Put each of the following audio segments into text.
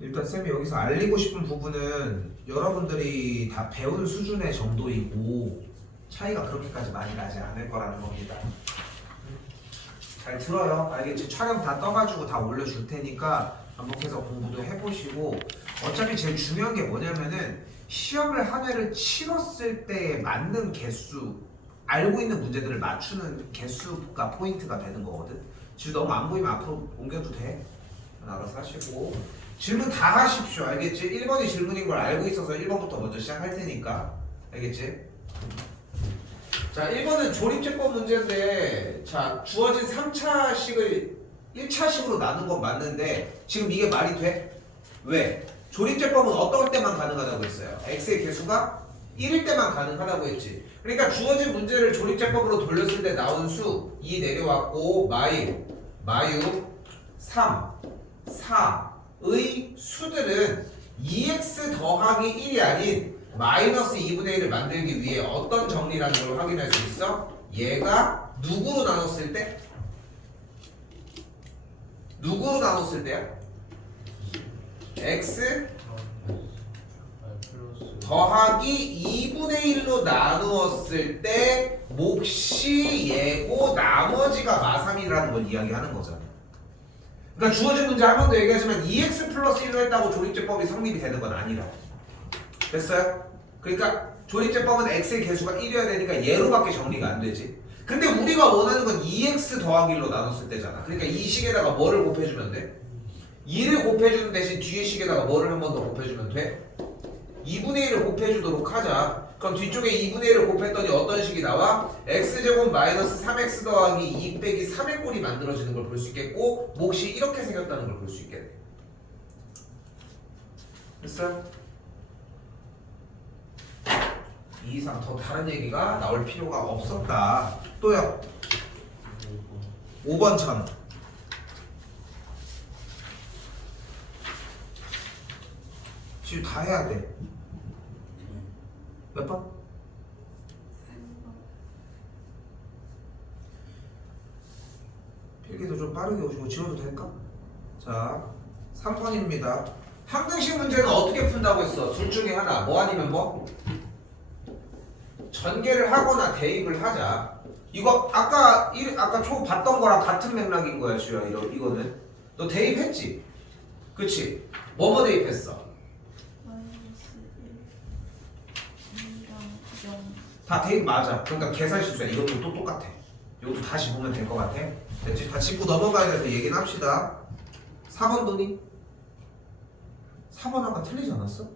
일단 쌤이 여기서 알리고 싶은 부분은 여러분들이 다 배운 수준의 정도이고 차이가 그렇게까지 많이 나지 않을 거라는 겁니다. 잘 들어요. 알겠지? 촬영 다 떠가지고 다 올려줄 테니까 반복해서 공부도 해보시고, 어차피 제일 중요한 게 뭐냐면은 시험을 한 회를 치렀을 때 맞는 개수, 알고 있는 문제들을 맞추는 개수가 포인트가 되는 거거든. 지금 너무 안 보이면 앞으로 옮겨도 돼. 알아서 하시고 질문 다 하십시오. 알겠지? 1번이 질문인 걸 알고 있어서 1번부터 먼저 시작할 테니까. 알겠지? 자, 1번은 조립제법 문제인데, 자, 주어진 3차식을 1차식으로 나눈 건 맞는데 지금 이게 말이 돼? 왜? 조립제법은 어떤 때만 가능하다고 했어요? x의 개수가 1일 때만 가능하다고 했지. 그러니까 주어진 문제를 조립제법으로 돌렸을 때 나온 수 2 내려왔고 마유 3, 4의 수들은 2x 더하기 1이 아닌 마이너스 2분의 1을 만들기 위해 어떤 정리라는 걸 확인할 수 있어? 얘가 누구로 나눴을 때? 누구로 나눴을 때야? x 더하기 2분의 1로 나누었을 때 몫이 얘고 나머지가 마3이라는 걸 이야기하는 거잖아. 그러니까 주어진 문제 한 번 더 얘기하지만 2x 플러스 1로 했다고 조립제법이 성립이 되는 건 아니라. 됐어요? 그러니까 조립제법은 x의 개수가 1이어야 되니까 얘로밖에 정리가 안 되지. 근데 우리가 원하는 건 2x 더하기 1로 나눴을 때잖아. 그러니까 이 식에다가 뭐를 곱해주면 돼? 2를 곱해주는 대신 뒤에 식에다가 뭐를 한 번 더 곱해주면 돼? 2분의 1을 곱해주도록 하자. 그럼 뒤쪽에 2분의 1을 곱했더니 어떤 식이 나와? x제곱 마이너스 3x 더하기 2 빼기 3의 꼴이 만들어지는 걸 볼 수 있겠고, 몫이 이렇게 생겼다는 걸 볼 수 있겠네. 됐어요? 이 이상 더 다른 얘기가 나올 필요가 없었다. 또요. 5번 천. 지금 다 해야 돼. 몇 번? 필기도 좀 빠르게 오시고 지워도 될까? 자, 3번입니다. 항등식 문제는 어떻게 푼다고 했어? 둘 중에 하나. 뭐 아니면 뭐? 전개를 하거나 대입을 하자. 이거 아까 초 봤던 거랑 같은 맥락인 거야, 주야. 이거는 너 대입했지? 그치? 뭐뭐 대입했어? 다 대입 맞아. 그러니까 계산 실수야. 이것도 또 똑같아. 이것도 다시 보면 될 것 같아. 됐지? 다 짚고 넘어가야 돼서 얘기는 합시다. 4번 돈이? 4번 아까 틀리지 않았어?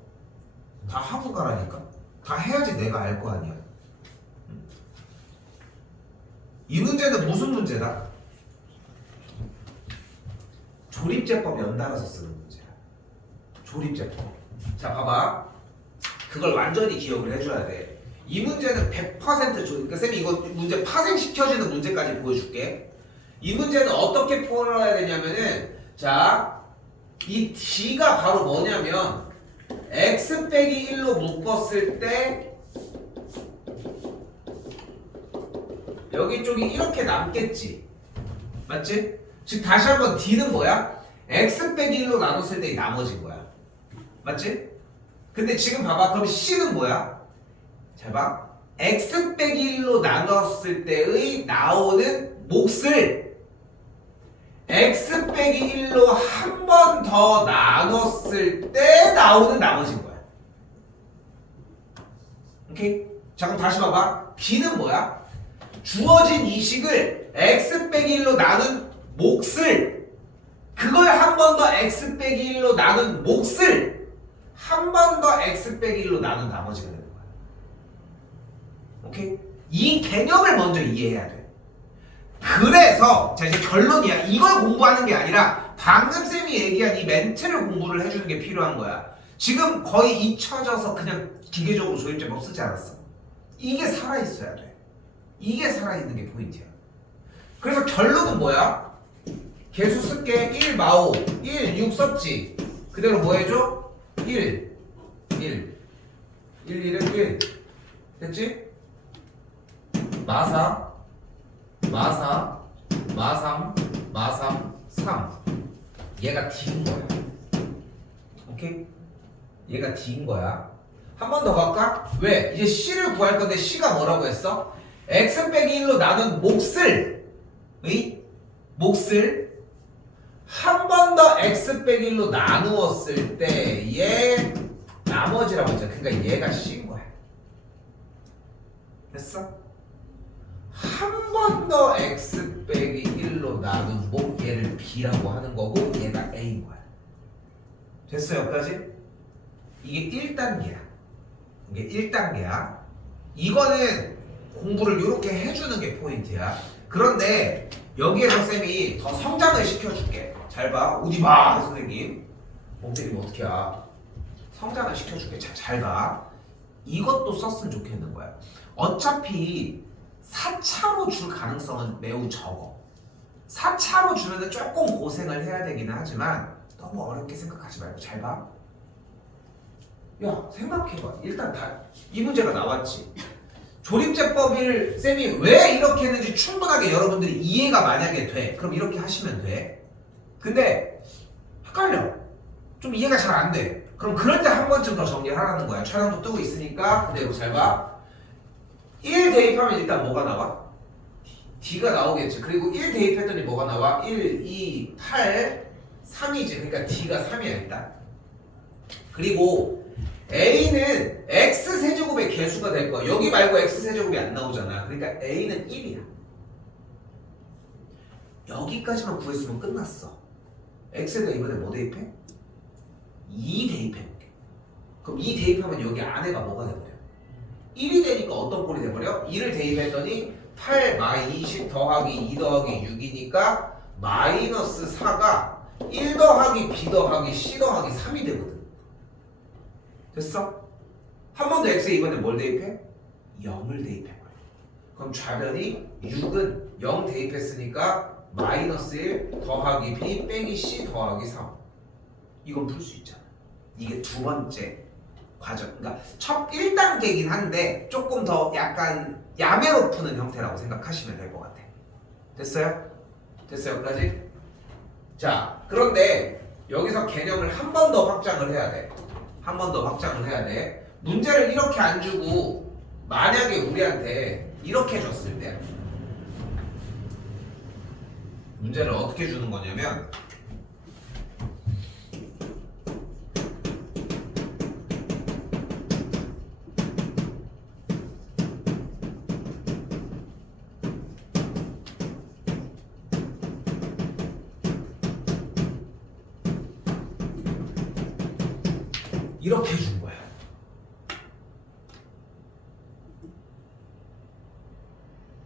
다 하고 가라니까. 다 해야지 내가 알 거 아니야. 이 문제는 무슨 문제다? 조립제법 연달아서 쓰는 문제야. 조립제법. 자, 봐봐. 그걸 완전히 기억을 해줘야 돼. 이 문제는 100% 그러니까 쌤이 이거 문제 파생시켜지는 문제까지 보여줄게. 이 문제는 어떻게 풀어야 되냐면은, 자, 이 d가 바로 뭐냐면 x 빼기 1로 묶었을 때 여기 쪽이 이렇게 남겠지. 맞지? 즉 다시 한번 d는 뭐야? x 빼기 1로 나눴을 때 나머진 거야. 맞지? 근데 지금 봐봐. 그럼 c는 뭐야? 잘 봐. x 빼기 1로 나눴을 때의 나오는 몫을 x 빼기 1로 한 번 더 나눴을 때 나오는 나머지인 거야. 오케이? 자, 그럼 다시 봐봐. b는 뭐야? 주어진 이 식을 x 빼기 1로 나눈 몫을, 그걸 한 번 더 x 빼기 1로 나눈 몫을 한 번 더 x 빼기 1로 나눈 나머지가 되는 거야. 오케이? 이 개념을 먼저 이해해야 돼. 그래서 자, 이제 결론이야. 이걸 공부하는 게 아니라 방금 쌤이 얘기한 이 멘트를 공부를 해주는 게 필요한 거야. 지금 거의 잊혀져서 그냥 기계적으로 조립제법 쓰지 않았어. 이게 살아있어야 돼. 이게 살아있는 게 포인트야. 그래서 결론은 뭐야? 개수 쓸게. 1 마오 1 6 썼지. 그대로 뭐 해줘? 1 1은 1 됐지? 마사 3 얘가 D인 거야. 얘가 D인 거야. 한 번 더 갈까? 왜? 이제 C를 구할 건데 C가 뭐라고 했어? X 빼기 1로 나눈 몫을 한 번 더 X 빼기 1로 나누었을 때 얘 나머지라고 했잖아. 그러니까 얘가 C인 거야. 됐어? 한 번 더 X 빼기 1로 나눈 몫 얘를 B라고 하는 거고 얘가 A인 거야. 됐어 여기까지? 이게 1단계야. 이게 1단계야. 이거는 공부를 이렇게 해주는 게 포인트야. 그런데 여기에서 쌤이 더 성장을 시켜줄게. 잘 봐. 어디 봐 선생님. 멍때리면 어떻게 야. 성장을 시켜줄게. 잘 봐. 이것도 썼으면 좋겠는 거야. 어차피 4차로 줄 가능성은 매우 적어. 4차로 주면 조금 고생을 해야 되기는 하지만 너무 어렵게 생각하지 말고 잘 봐. 야 생각해봐. 일단 이 문제가 나왔지. 조립제법을 쌤이 왜 이렇게 했는지 충분하게 여러분들이 이해가 만약에 돼. 그럼 이렇게 하시면 돼. 근데 헷갈려. 좀 이해가 잘 안 돼. 그럼 그럴 때 한 번쯤 더 정리를 하라는 거야. 촬영도 뜨고 있으니까 그대로 잘 봐. 1 대입하면 일단 뭐가 나와? D가 나오겠지. 그리고 1 대입했더니 뭐가 나와? 1, 2, 8, 3이지. 그러니까 D가 3이야 일단. 그리고 A는 X세제곱의 개수가 될 거야. 여기 말고 X세제곱이 안 나오잖아. 그러니까 A는 1이야. 여기까지만 구했으면 끝났어. X에다 이번에 뭐 대입해? 2 대입해볼게. 그럼 2 대입하면 여기 안에가 뭐가 돼버려? 1이 되니까 어떤 꼴이 돼버려? 2를 대입했더니 8 20 더하기 2 더하기 6이니까 마이너스 4가 1 더하기 B 더하기 C 더하기 3이 되거든. 됐어? 한 번 더 X에 이번에 뭘 대입해? 0을 대입해버려. 그럼 좌변이 6은 0 대입했으니까 마이너스 1 더하기 B 빼기 C 더하기 3. 이건 풀 수 있잖아. 이게 두 번째 과정. 그러니까 첫 1단계이긴 한데 조금 더 약간 야매로 푸는 형태라고 생각하시면 될 것 같아. 됐어요? 됐어요? 여기까지? 자, 그런데 여기서 개념을 한 번 더 확장을 해야 돼. 한 번 더 확장을 해야 돼. 문제를 이렇게 안 주고 만약에 우리한테 이렇게 줬을 때 문제를 어떻게 주는 거냐면 이렇게 준 거야.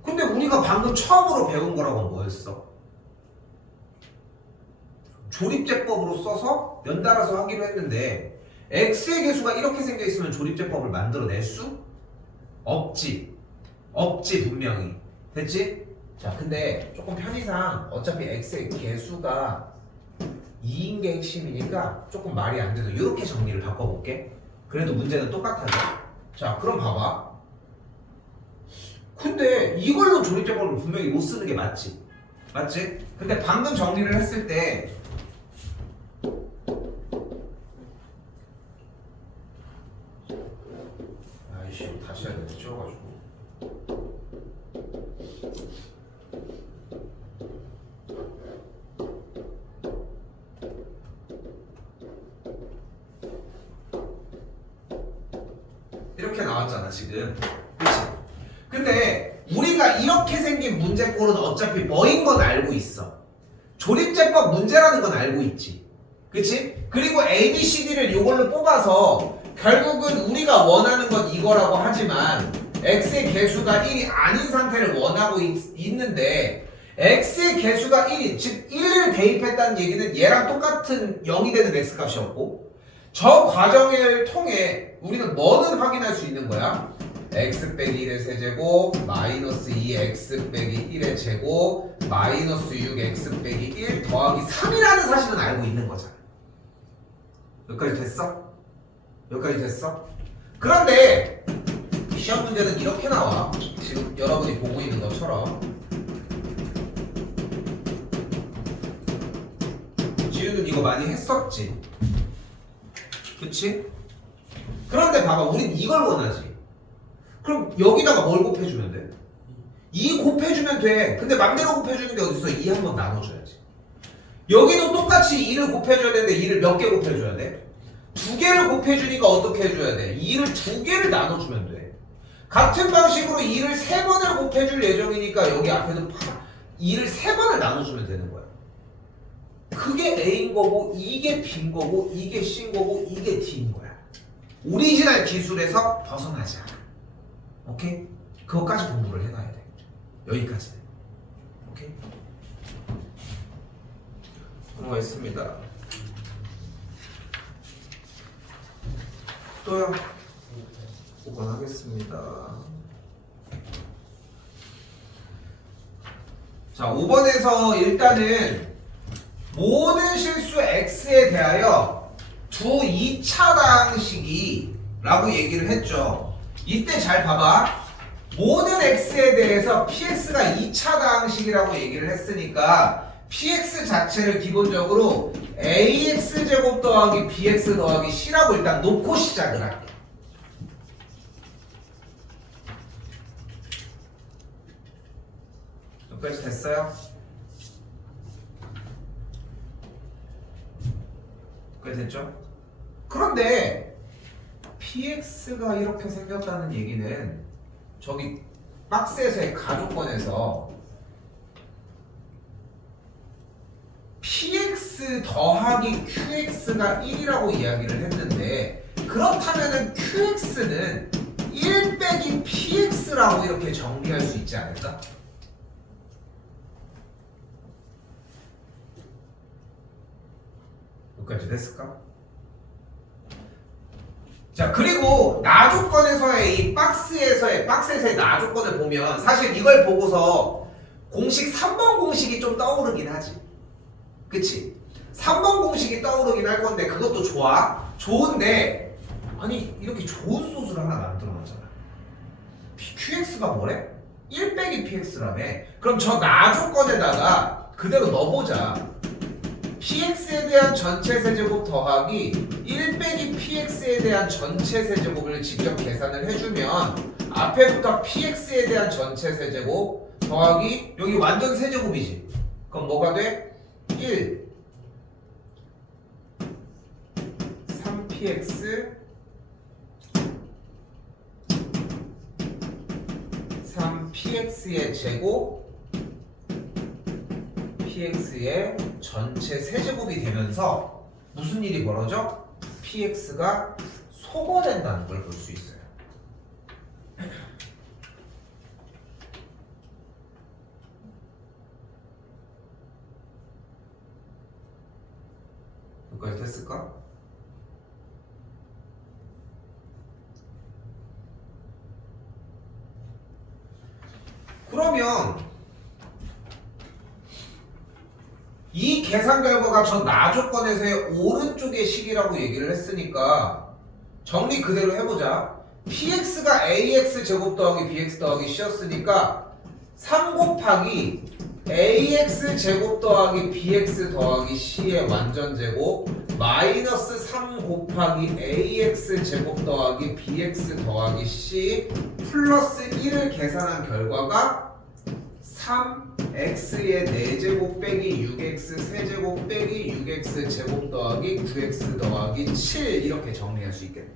근데 우리가 방금 처음으로 배운 거라고 뭐였어? 조립제법으로 써서 연달아서 하기로 했는데 x의 개수가 이렇게 생겨 있으면 조립제법을 만들어낼 수 없지. 없지 분명히. 됐지? 자, 근데 조금 편의상 어차피 x의 개수가 2인 게 핵심이니까 조금 말이 안 돼서 이렇게 정리를 바꿔볼게. 그래도 문제는 똑같아져. 자, 그럼 봐봐. 근데 이걸로 조립제법을 분명히 못 쓰는 게 맞지? 맞지? 근데 방금 정리를 했을 때 아이씨 다시 해야 돼. 찍어가지고 이렇게 나왔잖아 지금. 그치? 근데 우리가 이렇게 생긴 문제꼴은 어차피 뭐인 건 알고 있어. 조립제법 문제라는 건 알고 있지. 그치? 그리고 A, B, C, D를 이걸로 뽑아서 결국은 우리가 원하는 건 이거라고 하지만 X의 개수가 1이 아닌 상태를 원하고 있는데 X의 개수가 1이 즉 1을 대입했다는 얘기는 얘랑 똑같은 0이 되는 X값이었고 저 과정을 통해 우리는 뭐는 확인할 수 있는 거야? x 빼기 1의 세제곱 마이너스 2x 빼기 1의 제곱 마이너스 6x 빼기 1 더하기 3이라는 사실은 알고 있는 거잖아. 여기까지 됐어? 여기까지 됐어? 그런데 시험 문제는 이렇게 나와. 지금 여러분이 보고 있는 것처럼 지우는 이거 많이 했었지? 그치? 그런데 봐봐, 우린 이걸 원하지. 그럼 여기다가 뭘 곱해주면 돼? 2 곱해주면 돼. 근데 맘대로 곱해주는 게 어딨어? 2 한번 나눠줘야지. 여기도 똑같이 2를 곱해줘야 되는데 2를 몇 개 곱해줘야 돼? 2개를 곱해주니까 어떻게 해줘야 돼? 2를 2개를 나눠주면 돼. 같은 방식으로 2를 3번을 곱해줄 예정이니까 여기 앞에도 2를 3번을 나눠주면 되는 거야. 그게 A인 거고 이게 B인 거고 이게 C인 거고 이게 D인 거야. 오리지널 기술에서 벗어나지 않아. 오케이? 그것까지 공부를 해놔야 돼. 여기까지는. 오케이? 넘어가겠습니다. 또요. 5번 하겠습니다. 자, 5번에서 일단은 모든 실수 x에 대하여 두 2차당식이 라고 얘기를 했죠. 이때 잘 봐봐. 모든 x에 대해서 px가 2차당식이라고 얘기를 했으니까 px 자체를 기본적으로 ax제곱 더하기 bx 더하기 c라고 일단 놓고 시작을 할게. 여기까지 됐어요? 여기까지 됐죠? 그런데 px가 이렇게 생겼다는 얘기는 저기 박스에서의 가족권에서 px 더하기 qx가 1이라고 이야기를 했는데 그렇다면은 qx는 1 빼기 px라고 이렇게 정리할 수 있지 않을까? 여기까지 됐을까? 자, 그리고 나조건에서의 이 박스에서의 나조건을 보면 사실 이걸 보고서 공식 3번 공식이 좀 떠오르긴 하지. 그치? 3번 공식이 떠오르긴 할 건데 그것도 좋아. 좋은데 아니 이렇게 좋은 소스를 하나 만들어놨잖아. QX가 뭐래? 1 빼기 PX라며. 그럼 저 나조건에다가 그대로 넣어보자. PX에 대한 전체 세제곱 더하기 1 빼기 PX에 대한 전체 세제곱을 직접 계산을 해주면 앞에부터 PX에 대한 전체 세제곱 더하기 여기 완전 세제곱이지. 그럼 뭐가 돼? 1 3px 3px의 제곱 px의 전체 세제곱이 되면서 무슨 일이 벌어져? px가 소거된다는 걸 볼 수 있어요. 여기까지 됐을까? 그러면 이 계산 결과가 저 나조건에서의 오른쪽의 식이라고 얘기를 했으니까 정리 그대로 해보자. px가 ax 제곱 더하기 bx 더하기 c였으니까 3 곱하기 ax 제곱 더하기 bx 더하기 c의 완전 제곱 마이너스 3 곱하기 ax 제곱 더하기 bx 더하기 c 플러스 1을 계산한 결과가 3x의 4제곱 빼기 6x 세제곱 빼기 6x 제곱 더하기 9x 더하기 7 이렇게 정리할 수 있겠네.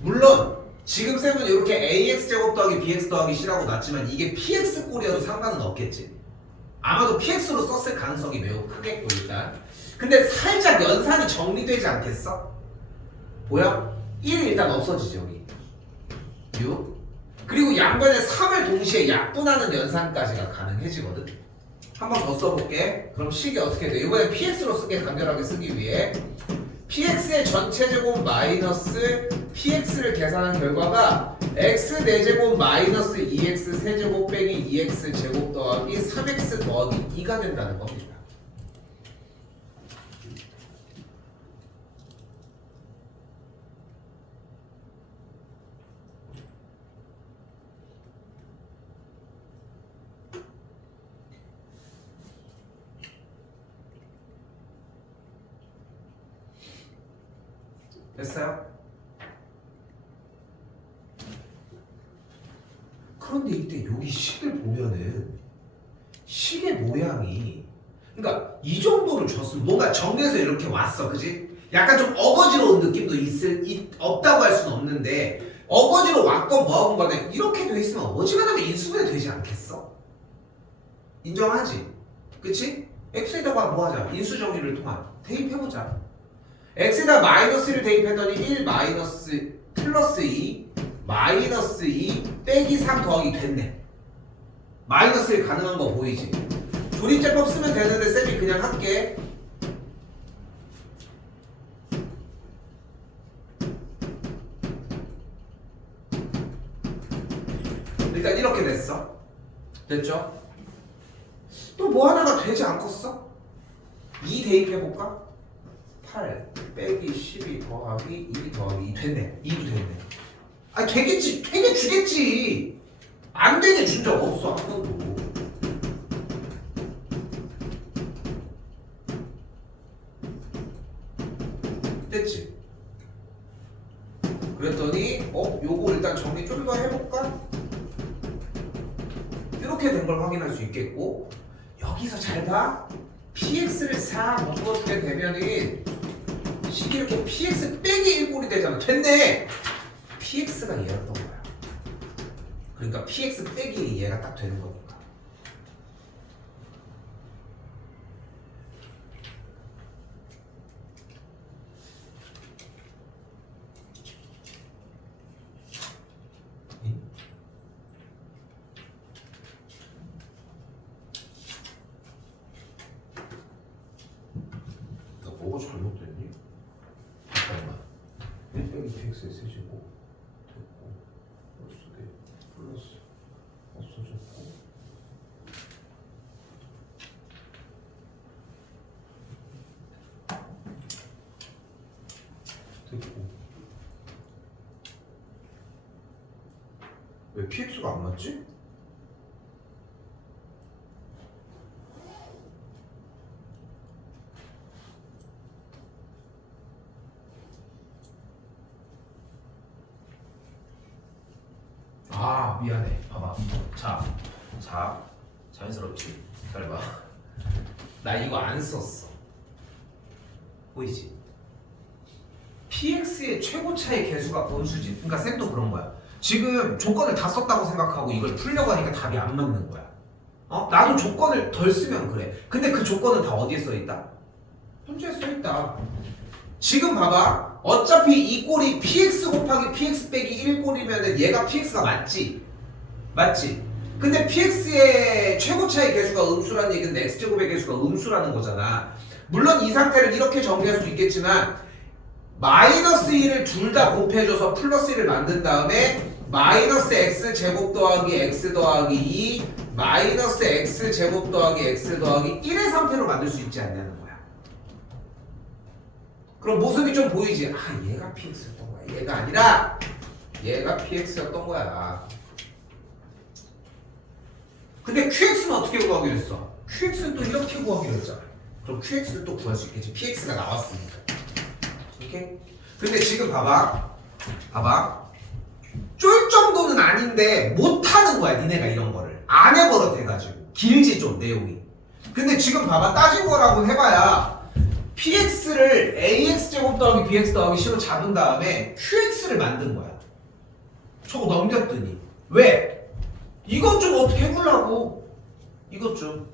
물론 지금 쌤은 이렇게 ax제곱 더하기 bx 더하기 c라고 놨지만 이게 px 꼴이어도 상관은 없겠지. 아마도 px로 썼을 가능성이 매우 크겠고 일단. 근데 살짝 연산이 정리되지 않겠어? 뭐야? 1 일단 없어지지 여기 6 그리고 양변에 3을 동시에 약분하는 연산까지가 가능해지거든. 한 번 더 써볼게. 그럼 식이 어떻게 돼? 이번엔 px로 쓰게 간결하게 쓰기 위해 px의 전체 제곱 마이너스 px를 계산한 결과가 x 4제곱 마이너스 2x 세제곱 빼기 2x 제곱 더하기 3x 더하기 2가 된다는 겁니다. 됐어요? 그런데 이때 여기 식을 보면은 식의 모양이 그러니까 이 정도를 줬으면 뭔가 정리해서 이렇게 왔어, 그지? 약간 좀 어거지러운 느낌도 없다고 할 수는 없는데 어거지로 왔건 뭐하건 간에 이렇게 돼 있으면 어지간하면 인수분해 되지 않겠어? 인정하지? 그치? x에다가 뭐 하자? 인수 정리를 통한 대입해보자. x에다 마이너스를 대입했더니 1 마이너스 플러스 2 마이너스 2 빼기 3 더하기 됐네. 마이너스 1 가능한 거 보이지? 조립제법 쓰면 되는데 쌤이 그냥 할게. 일단 이렇게 됐어. 됐죠? 또 뭐 하나가 되지 않겠어? 2 대입해볼까? 8 빼기 12 더하기 2 더하기 2 됐네. 2도 됐네. 아 되겠지. 되게 주겠지. 안 되게 준 적 없어 한 번도. 됐지? 그랬더니 요거 일단 정리 좀 더 해볼까? 이렇게 된 걸 확인할 수 있겠고 여기서 잘 봐. px를 4 묶어주게 되면은 식이 이렇게 px 빼기 1꼴이 되잖아. 됐네! px가 얘였던 거야. 그러니까 px 빼기 얘가 딱 되는 거니까. 나 뭐가 잘못됐니? 잠깐만. 1 빼기 px의 세제곱 됐고 플러스 없어졌고 됐고 왜 px가 안 맞지? 아 미안해. 봐봐. 자 자연스럽지? 잘 봐. 나 이거 안 썼어. 보이지? px의 최고차의 개수가 분수지. 그러니까 쌤도 그런 거야. 지금 조건을 다 썼다고 생각하고 이걸 풀려고 하니까 답이 안 맞는 거야. 나도 조건을 덜 쓰면 그래. 근데 그 조건은 다 어디에 써있다? 문제에 써있다. 지금 봐봐. 어차피 이 꼴이 px 곱하기 px 빼기 1꼴이면 얘가 px가 맞지? 맞지? 근데 px의 최고차의 개수가 음수라는 얘기는 x제곱의 개수가 음수라는 거잖아. 물론 이 상태를 이렇게 정리할 수도 있겠지만 마이너스 1을 둘 다 곱해줘서 플러스 1을 만든 다음에 마이너스 x제곱 더하기 x 더하기 2 마이너스 x제곱 더하기 x 더하기 1의 상태로 만들 수 있지 않냐는 거야. 그럼 모습이 좀 보이지? 아 얘가 px였던 거야. 얘가 아니라 얘가 px였던 거야. 근데 qx는 어떻게 구하기로 했어? qx는 또 이렇게 구하기로 했잖아. 그럼 qx를 또 구할 수 있겠지. px가 나왔으니까. 오케이? 근데 지금 봐봐. 쫄 정도는 아닌데 못하는 거야 니네가 이런 거를. 안 해버릇해가지고 길지 좀 내용이. 근데 지금 봐봐. 따진 거라고 해봐야 px를 ax제곱 더하기 bx 더하기 c로 잡은 다음에 qx를 만든 거야. 저거 넘겼더니 왜? 이것 좀 어떻게 해보려고. 이것 좀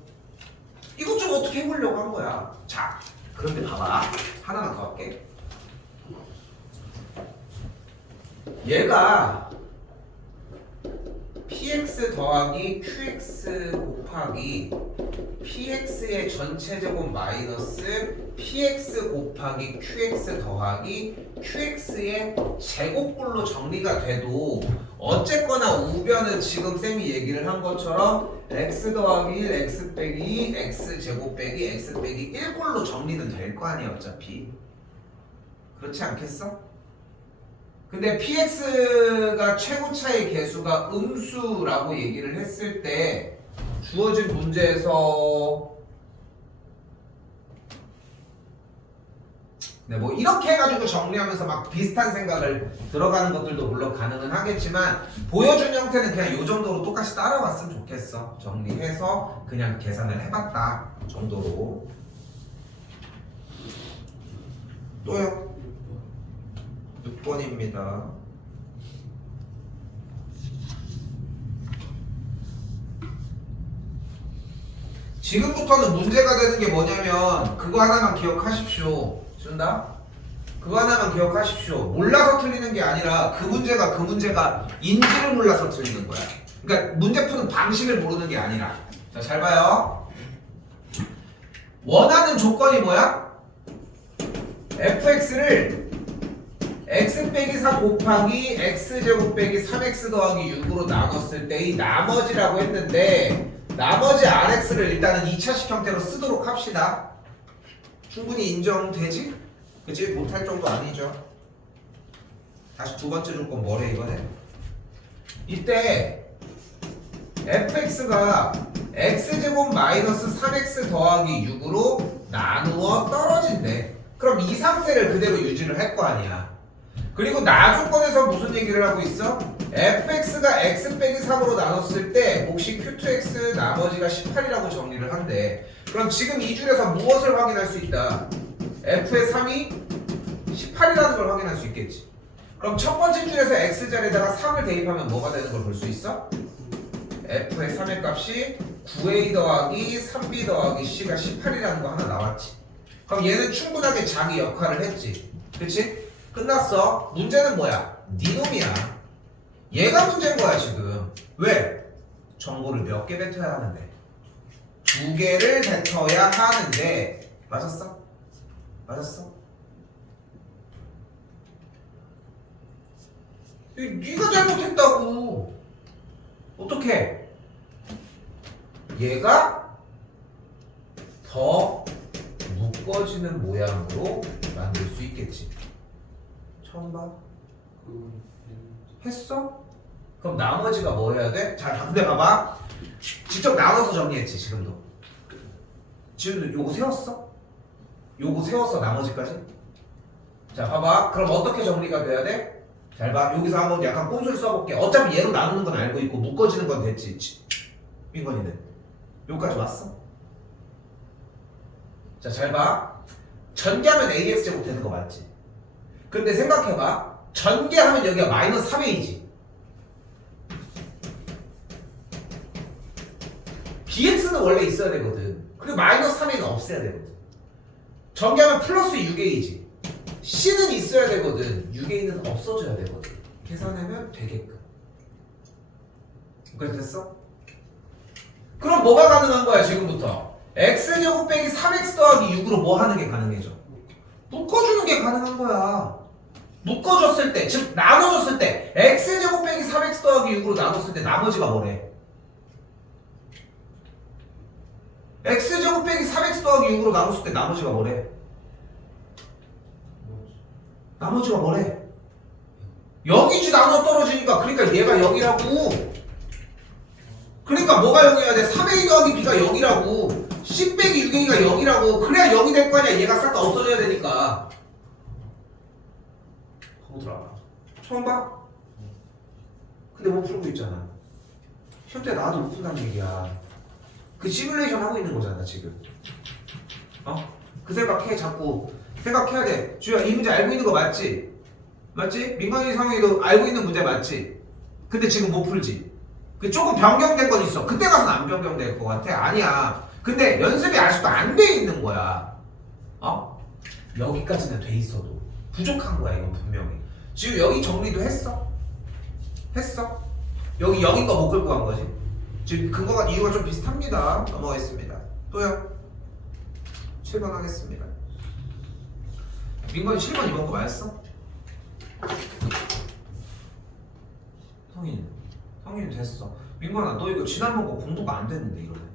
어떻게 해보려고 한 거야. 자, 그런데 봐봐. 하나만 더 할게. 얘가 px 더하기 qx 곱하기 px의 전체 제곱 마이너스 px 곱하기 qx 더하기 qx의 제곱꼴로 정리가 돼도 어쨌거나 우변은 지금 쌤이 얘기를 한 것처럼 x 더하기 1 x 빼기 2 x 제곱 빼기 x 빼기 1꼴로 정리는 될 거 아니야 어차피. 그렇지 않겠어? 근데 px가 최고차의 개수가 음수라고 얘기를 했을 때 주어진 문제에서 네, 뭐 이렇게 해가지고 정리하면서 막 비슷한 생각을 들어가는 것들도 물론 가능은 하겠지만 보여준 형태는 그냥 이 정도로 똑같이 따라왔으면 좋겠어. 정리해서 그냥 계산을 해봤다 정도로. 또요? 6번입니다. 지금부터는 문제가 되는 게 뭐냐면 그거 하나만 기억하십시오. 준다? 그거 하나만 기억하십시오. 몰라서 틀리는 게 아니라 그 문제가 인지를 몰라서 틀리는 거야. 그러니까 문제 푸는 방식을 모르는 게 아니라. 자, 잘 봐요. 원하는 조건이 뭐야? fx를 x 빼기 4 곱하기 x제곱 빼기 3x 더하기 6으로 나눴을 때 이 나머지라고 했는데 나머지 rx를 일단은 2차식 형태로 쓰도록 합시다. 충분히 인정되지? 그치? 못할 정도 아니죠. 다시 두 번째 조건 뭐래 이거는? 이때 fx가 x제곱 마이너스 3x 더하기 6으로 나누어 떨어진대. 그럼 이 상태를 그대로 유지를 할 거 아니야. 그리고 나 조건에서 무슨 얘기를 하고 있어? fx가 x 빼기 3으로 나눴을 때 몫이 q2x 나머지가 18이라고 정리를 한대. 그럼 지금 이 줄에서 무엇을 확인할 수 있다? f의 3이 18이라는 걸 확인할 수 있겠지. 그럼 첫 번째 줄에서 x자리에다가 3을 대입하면 뭐가 되는 걸 볼 수 있어? f의 3의 값이 9a 더하기 3b 더하기 c가 18이라는 거 하나 나왔지. 그럼 얘는 충분하게 자기 역할을 했지. 그치? 끝났어. 문제는 뭐야? 네 놈이야. 얘가 문제인 거야 지금. 왜? 정보를 몇 개 뱉어야 하는데? 2개를 뱉어야 하는데. 맞았어? 맞았어? 네가 잘못했다고. 어떻게? 얘가 더 묶어지는 모양으로 만들 수 있겠지. 처음 봐? 했어? 그럼 나머지가 뭐 해야 돼? 자, 근데 봐봐. 직접 나눠서 정리했지, 지금도. 지금도 요거 세웠어? 요거 세웠어, 나머지까지? 자, 봐봐. 그럼 어떻게 정리가 돼야 돼? 잘 봐. 여기서 한번 약간 꼼수를 써볼게. 어차피 얘로 나누는 건 알고 있고, 묶어지는 건 됐지. 민건이는. 여기까지 왔어? 자, 잘 봐. 전개하면 ax제곱 되는 거 맞지? 근데 생각해봐. 전개하면 여기가 마이너스 3a지. bx는 원래 있어야 되거든. 그리고 마이너스 3a는 없애야 되거든. 전개하면 플러스 6a지. c는 있어야 되거든. 6a는 없어져야 되거든. 계산하면 되게끔. 그래서 됐어? 그럼 뭐가 가능한 거야 지금부터? x제곱 빼기 3x 더하기 6으로 뭐 하는 게 가능해져? 묶어주는 게 가능한 거야. 묶어줬을 때, 즉 나눠줬을 때 x제곱 빼기 3x 더하기 6으로 나눴을 때 나머지가 뭐래? x제곱 빼기 3x 더하기 6으로 나눴을 때 나머지가 뭐래? 나머지가 뭐래? 여기지 나눠 떨어지니까. 그러니까 얘가 0이라고. 그러니까 뭐가 0이어야 돼? 3a 더하기 b가 0이라고. c 빼기 6a가 0이라고. 그래야 0이 될 거 아니야. 얘가 싹 다 없어져야 되니까. 보더라. 처음 봐? 근데 못 풀고 있잖아. 시험 때 나와도 못 푼다는 얘기야. 그 시뮬레이션 하고 있는 거잖아 지금. 그 생각해. 자꾸 생각해야 돼. 주야, 이 문제 알고 있는 거 맞지? 맞지? 민건이 상황에도 알고 있는 문제 맞지? 근데 지금 못 풀지? 그 조금 변경된 건 있어. 그때 가서는 안 변경될 것 같아. 아니야. 근데 연습이 아직도 안 돼 있는 거야. 여기까지는 돼 있어도 부족한 거야 이건 분명히. 지금 여기 정리도 했어? 했어? 여기 0인 거 못 끌고 간 거지? 지금 근거가 이유가 좀 비슷합니다. 넘어가겠습니다. 또요? 7번 하겠습니다. 민건이 7번 이번 거 맞았어? 성인 됐어. 민건아, 너 이거 지난번 거 공부가 안 됐는데 이거는.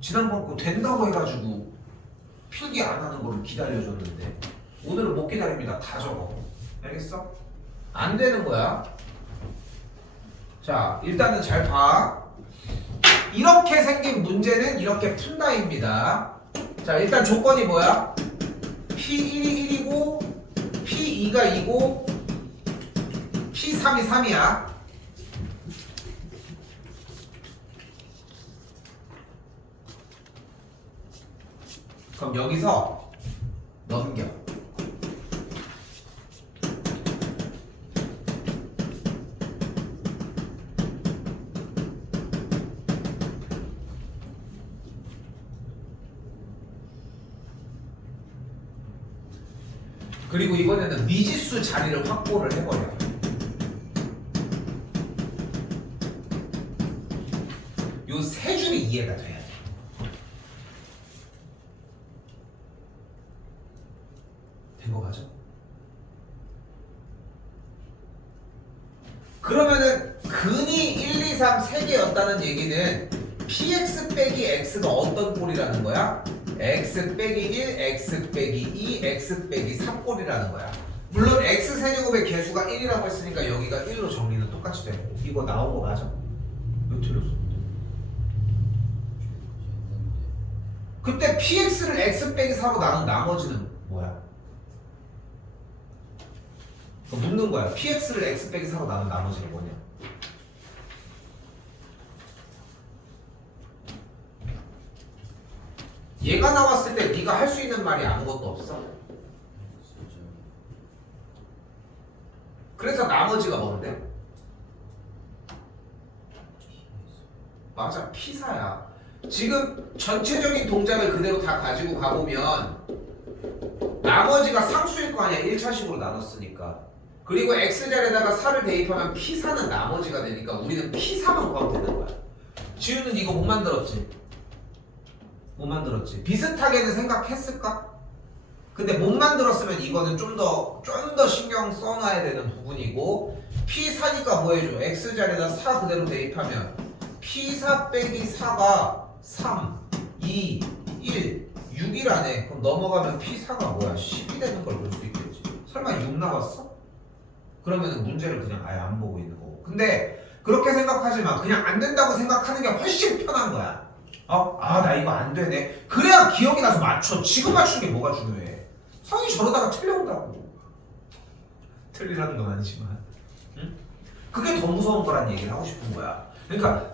지난번 거 된다고 해가지고 필기 안 하는 거를 기다려줬는데 오늘은 못 기다립니다. 다 적어. 알겠어? 안 되는 거야. 자, 일단은 잘 봐. 이렇게 생긴 문제는 이렇게 푼다입니다. 자, 일단 조건이 뭐야? P1이 1이고 P2가 2고 P3이 3이야. 그럼 여기서 넘겨. 그리고 이번에는 미지수 자리를 확보를 해버려. 요 세 줄이 이해가 돼야 돼. 된 거 맞아? 그러면은 근이 1, 2, 3 세 개였다는 얘기는 px 빼기 x가 어떤 꼴이라는 거야? x 빼기 1, x 빼기 2, x 빼기 3 꼴이라는 거야. 물론 x 세제곱의 개수가 1이라고 했으니까 여기가 1로 정리는 똑같이 되고. 이거 나온 거 맞아? 왜 틀렸어? 그때 px를 x 빼기 4로 나눈 나머지는 뭐야? 묻는 거야. px를 x 빼기 4로 나눈 나머지는 뭐냐? 얘가 나왔을 때 네가 할 수 있는 말이 아무것도 없어. 그래서 나머지가 뭔데? 맞아, P사야. 지금 전체적인 동작을 그대로 다 가지고 가보면 나머지가 상수일 거 아니야. 1차식으로 나눴으니까. 그리고 X자리에다가 4를 대입하면 P4는 나머지가 되니까 우리는 P4만 구하면 되는 거야. 지우는 이거 못 만들었지? 못 만들었지. 비슷하게는 생각했을까? 근데 못 만들었으면 이거는 좀 더 신경 써놔야 되는 부분이고, P4니까 뭐 해줘? X자리에다 4 그대로 대입하면 P4 빼기 4가 3, 2, 1, 6이라네. 그럼 넘어가면 P4가 뭐야? 10이 되는 걸 볼 수 있겠지. 설마 6 나왔어? 그러면 문제를 그냥 아예 안 보고 있는 거고. 근데 그렇게 생각하지 마. 그냥 안 된다고 생각하는 게 훨씬 편한 거야. 나 이거 안 되네. 그래야 기억이 나서 맞춰. 지금 맞추는 게 뭐가 중요해. 성이 저러다가 틀려온다고. 틀리라는 건 아니지만. 응? 그게 더 무서운 거란 얘기를 하고 싶은 거야. 그러니까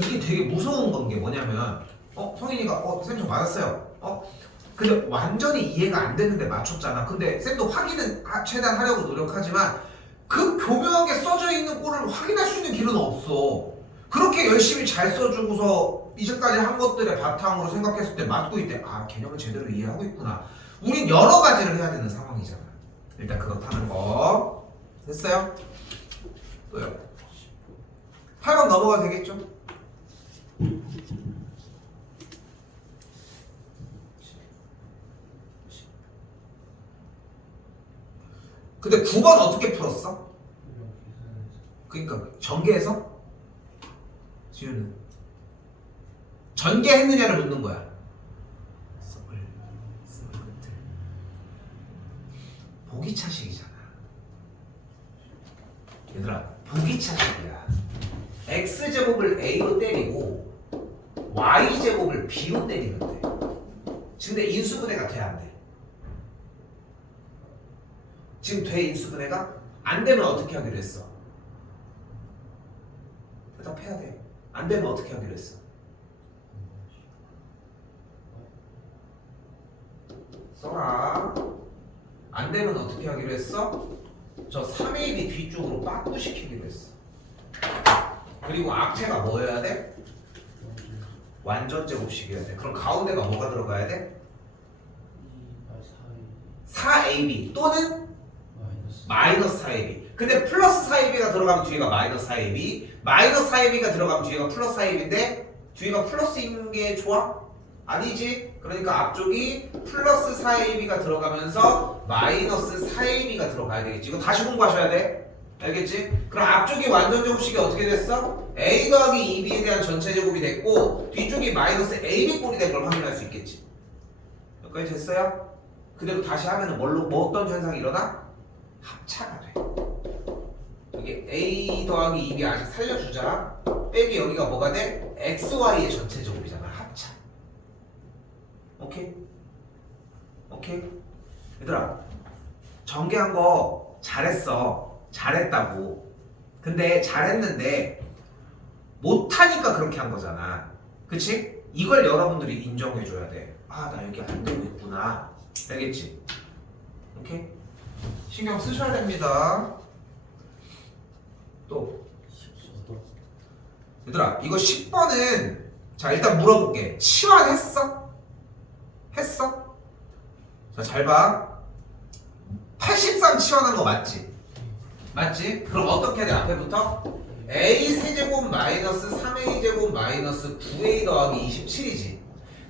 이게 되게 무서운 건 게 뭐냐면, 성인이가, 쌤 저 맞았어요. 근데 완전히 이해가 안 됐는데 맞췄잖아. 근데 쌤도 확인은 최대한 하려고 노력하지만 그 교묘하게 써져 있는 꼴을 확인할 수 있는 길은 없어. 그렇게 열심히 잘 써주고서 이제까지 한 것들의 바탕으로 생각했을 때 맞고 있대. 개념을 제대로 이해하고 있구나. 우린 여러 가지를 해야 되는 상황이잖아. 일단 그렇다는 거. 됐어요? 또요. 8번 넘어가도 되겠죠? 근데 9번 어떻게 풀었어? 그러니까 전개해서? 지우는 전개했느냐를 묻는 거야. 보기차식이잖아. 얘들아, 보기차식이야. x제곱을 a로 때리고 y제곱을 b로 때리면 돼. 근데 인수분해가 돼, 안 돼? 지금 돼, 인수분해가? 안 되면 어떻게 하기로 했어? 대답해야 돼. 안 되면 어떻게 하기로 했어? 써라. 안 되면 어떻게 하기로 했어? 저 3AB 뒤쪽으로 빠꾸시키기로 했어. 그리고 앞체가 뭐여야 돼? 완전 제곱식이어야 돼. 그럼 가운데가 뭐가 들어가야 돼? 4AB 또는 마이너스 4AB. 근데 플러스 4AB가 들어가면 뒤에가 마이너스 4AB, 마이너스 4AB가 들어가면 뒤에가 플러스 4AB인데 뒤에가 플러스인 게 좋아? 아니지. 그러니까 앞쪽이 플러스 4AB가 들어가면서 마이너스 4AB가 들어가야 되겠지. 이거 다시 공부하셔야 돼. 알겠지? 그럼 앞쪽이 완전 제곱식이 어떻게 됐어? A 더하기 2B에 대한 전체 제곱이 됐고 뒤쪽이 마이너스 AB 꼴이 된 걸 확인할 수 있겠지. 여기까지 됐어요? 그대로 다시 하면은 뭐 어떤 현상이 일어나? 합차가 돼. 여기 A 더하기 2B 아직 살려주자. 빼기 여기가 뭐가 돼? XY의 전체 제곱이잖아. 합차. 오케이? 오케이? 얘들아, 전개한 거 잘했어. 잘했다고. 근데 잘했는데 못하니까 그렇게 한 거잖아. 그치? 이걸 여러분들이 인정해줘야 돼. 아, 나 여기 안 되고 있구나. 알겠지? 오케이? 신경 쓰셔야 됩니다. 또 얘들아, 이거 10번은 자 일단 물어볼게. 치환했어? 했어? 자, 잘 봐. 83 치환한 거 맞지? 맞지? 그럼 어떻게 돼? 앞에부터 a 세제곱 마이너스 3a 제곱 마이너스 9a 더하기 27이지.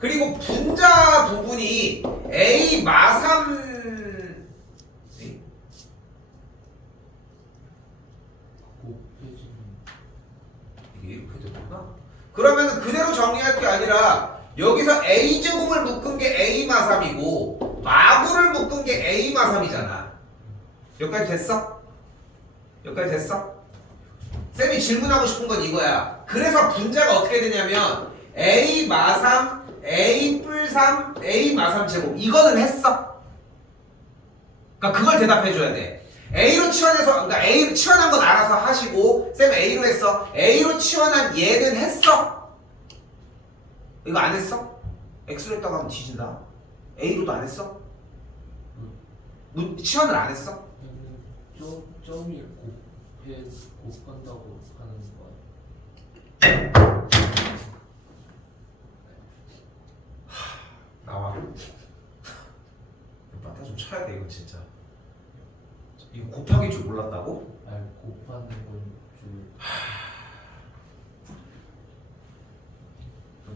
그리고 분자 부분이 a 마3 이게 이렇게 되구나. 그러면 그대로 정리할 게 아니라 여기서 a 제곱을 묶은 게 a 마3이고 마구를 묶은 게 a 마3이잖아. 여기까지 됐어? 여기까지 됐어? 쌤이 질문하고 싶은 건 이거야. 그래서 분자가 어떻게 되냐면 a 마3, a 뿔3, a 마3 제곱 이거는 했어. 그러니까 그걸 대답해줘야 돼. A로 치환해서, 그러니까 A로 치환한 건 알아서 하시고 쌤 A로 했어. A로 치환한 얘는 했어. 이거 안 했어? X로 했다고 하면 뒤진다. A로도 안 했어? 치환을 안 했어? 점이 곱한다고 하는 거야. 나와. 맞다 좀 쳐야 돼 이거 진짜. 이거 곱하기일 줄 몰랐다고? 아니 곱하는 건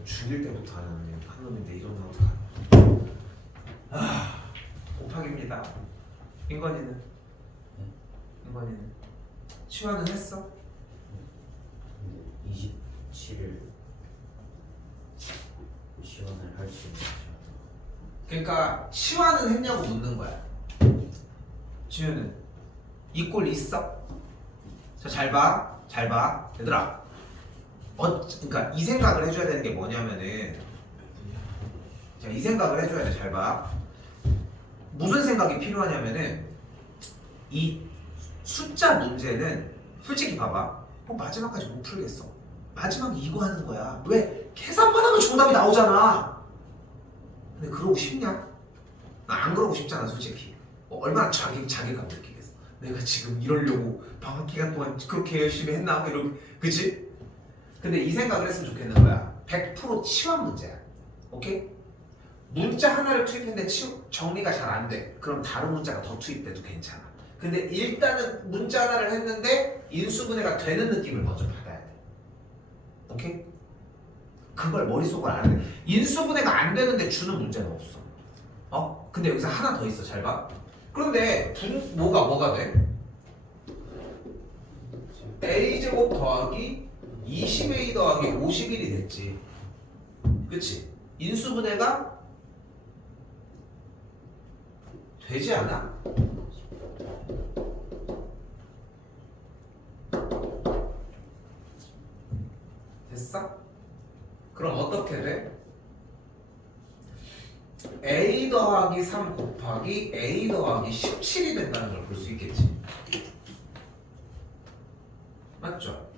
중1 때부터 하는 한 놈인데 이런 놈 어떡하냐. 곱하기입니다. 인건이는? 인건이는? 치환은 했어? 27을 시원을 할 수 있는 시간. 그러니까 치환은 했냐고 묻는 거야. 지우는 이 꼴 있어? 자, 잘 봐. 잘 봐. 얘들아. 그러니까 이 생각을 해줘야 되는 게 뭐냐면은 자, 이 생각을 해줘야 돼. 잘 봐. 무슨 생각이 필요하냐면은 이 숫자 문제는 솔직히 봐봐. 마지막까지 못 풀겠어. 마지막에 이거 하는 거야. 왜? 계산만 하면 정답이 나오잖아. 근데 그러고 싶냐? 나 안 그러고 싶잖아, 솔직히. 얼마나 자괴감 느끼겠어. 내가 지금 이러려고 방학 기간 동안 그렇게 열심히 했나? 뭐 이러고, 그치? 근데 이 생각을 했으면 좋겠는 거야. 100% 치환 문제야. 오케이? 문자 하나를 투입했는데 정리가 잘 안 돼. 그럼 다른 문자가 더 투입돼도 괜찮아. 근데 일단은 문자 하나를 했는데 인수분해가 되는 느낌을 먼저 받아야 돼. 오케이? 그걸 머릿속으로 알아야 돼. 인수분해가 안 되는데 주는 문제는 없어. 근데 여기서 하나 더 있어. 잘 봐. 그런데 뭐가 돼? a제곱 더하기 20a 더하기 51이 됐지. 그치? 인수분해가 되지 않아? 됐어? 그럼 어떻게 돼? a 더하기 3 곱하기 a 더하기 17이 된다는 걸 볼 수 있겠지. 맞죠?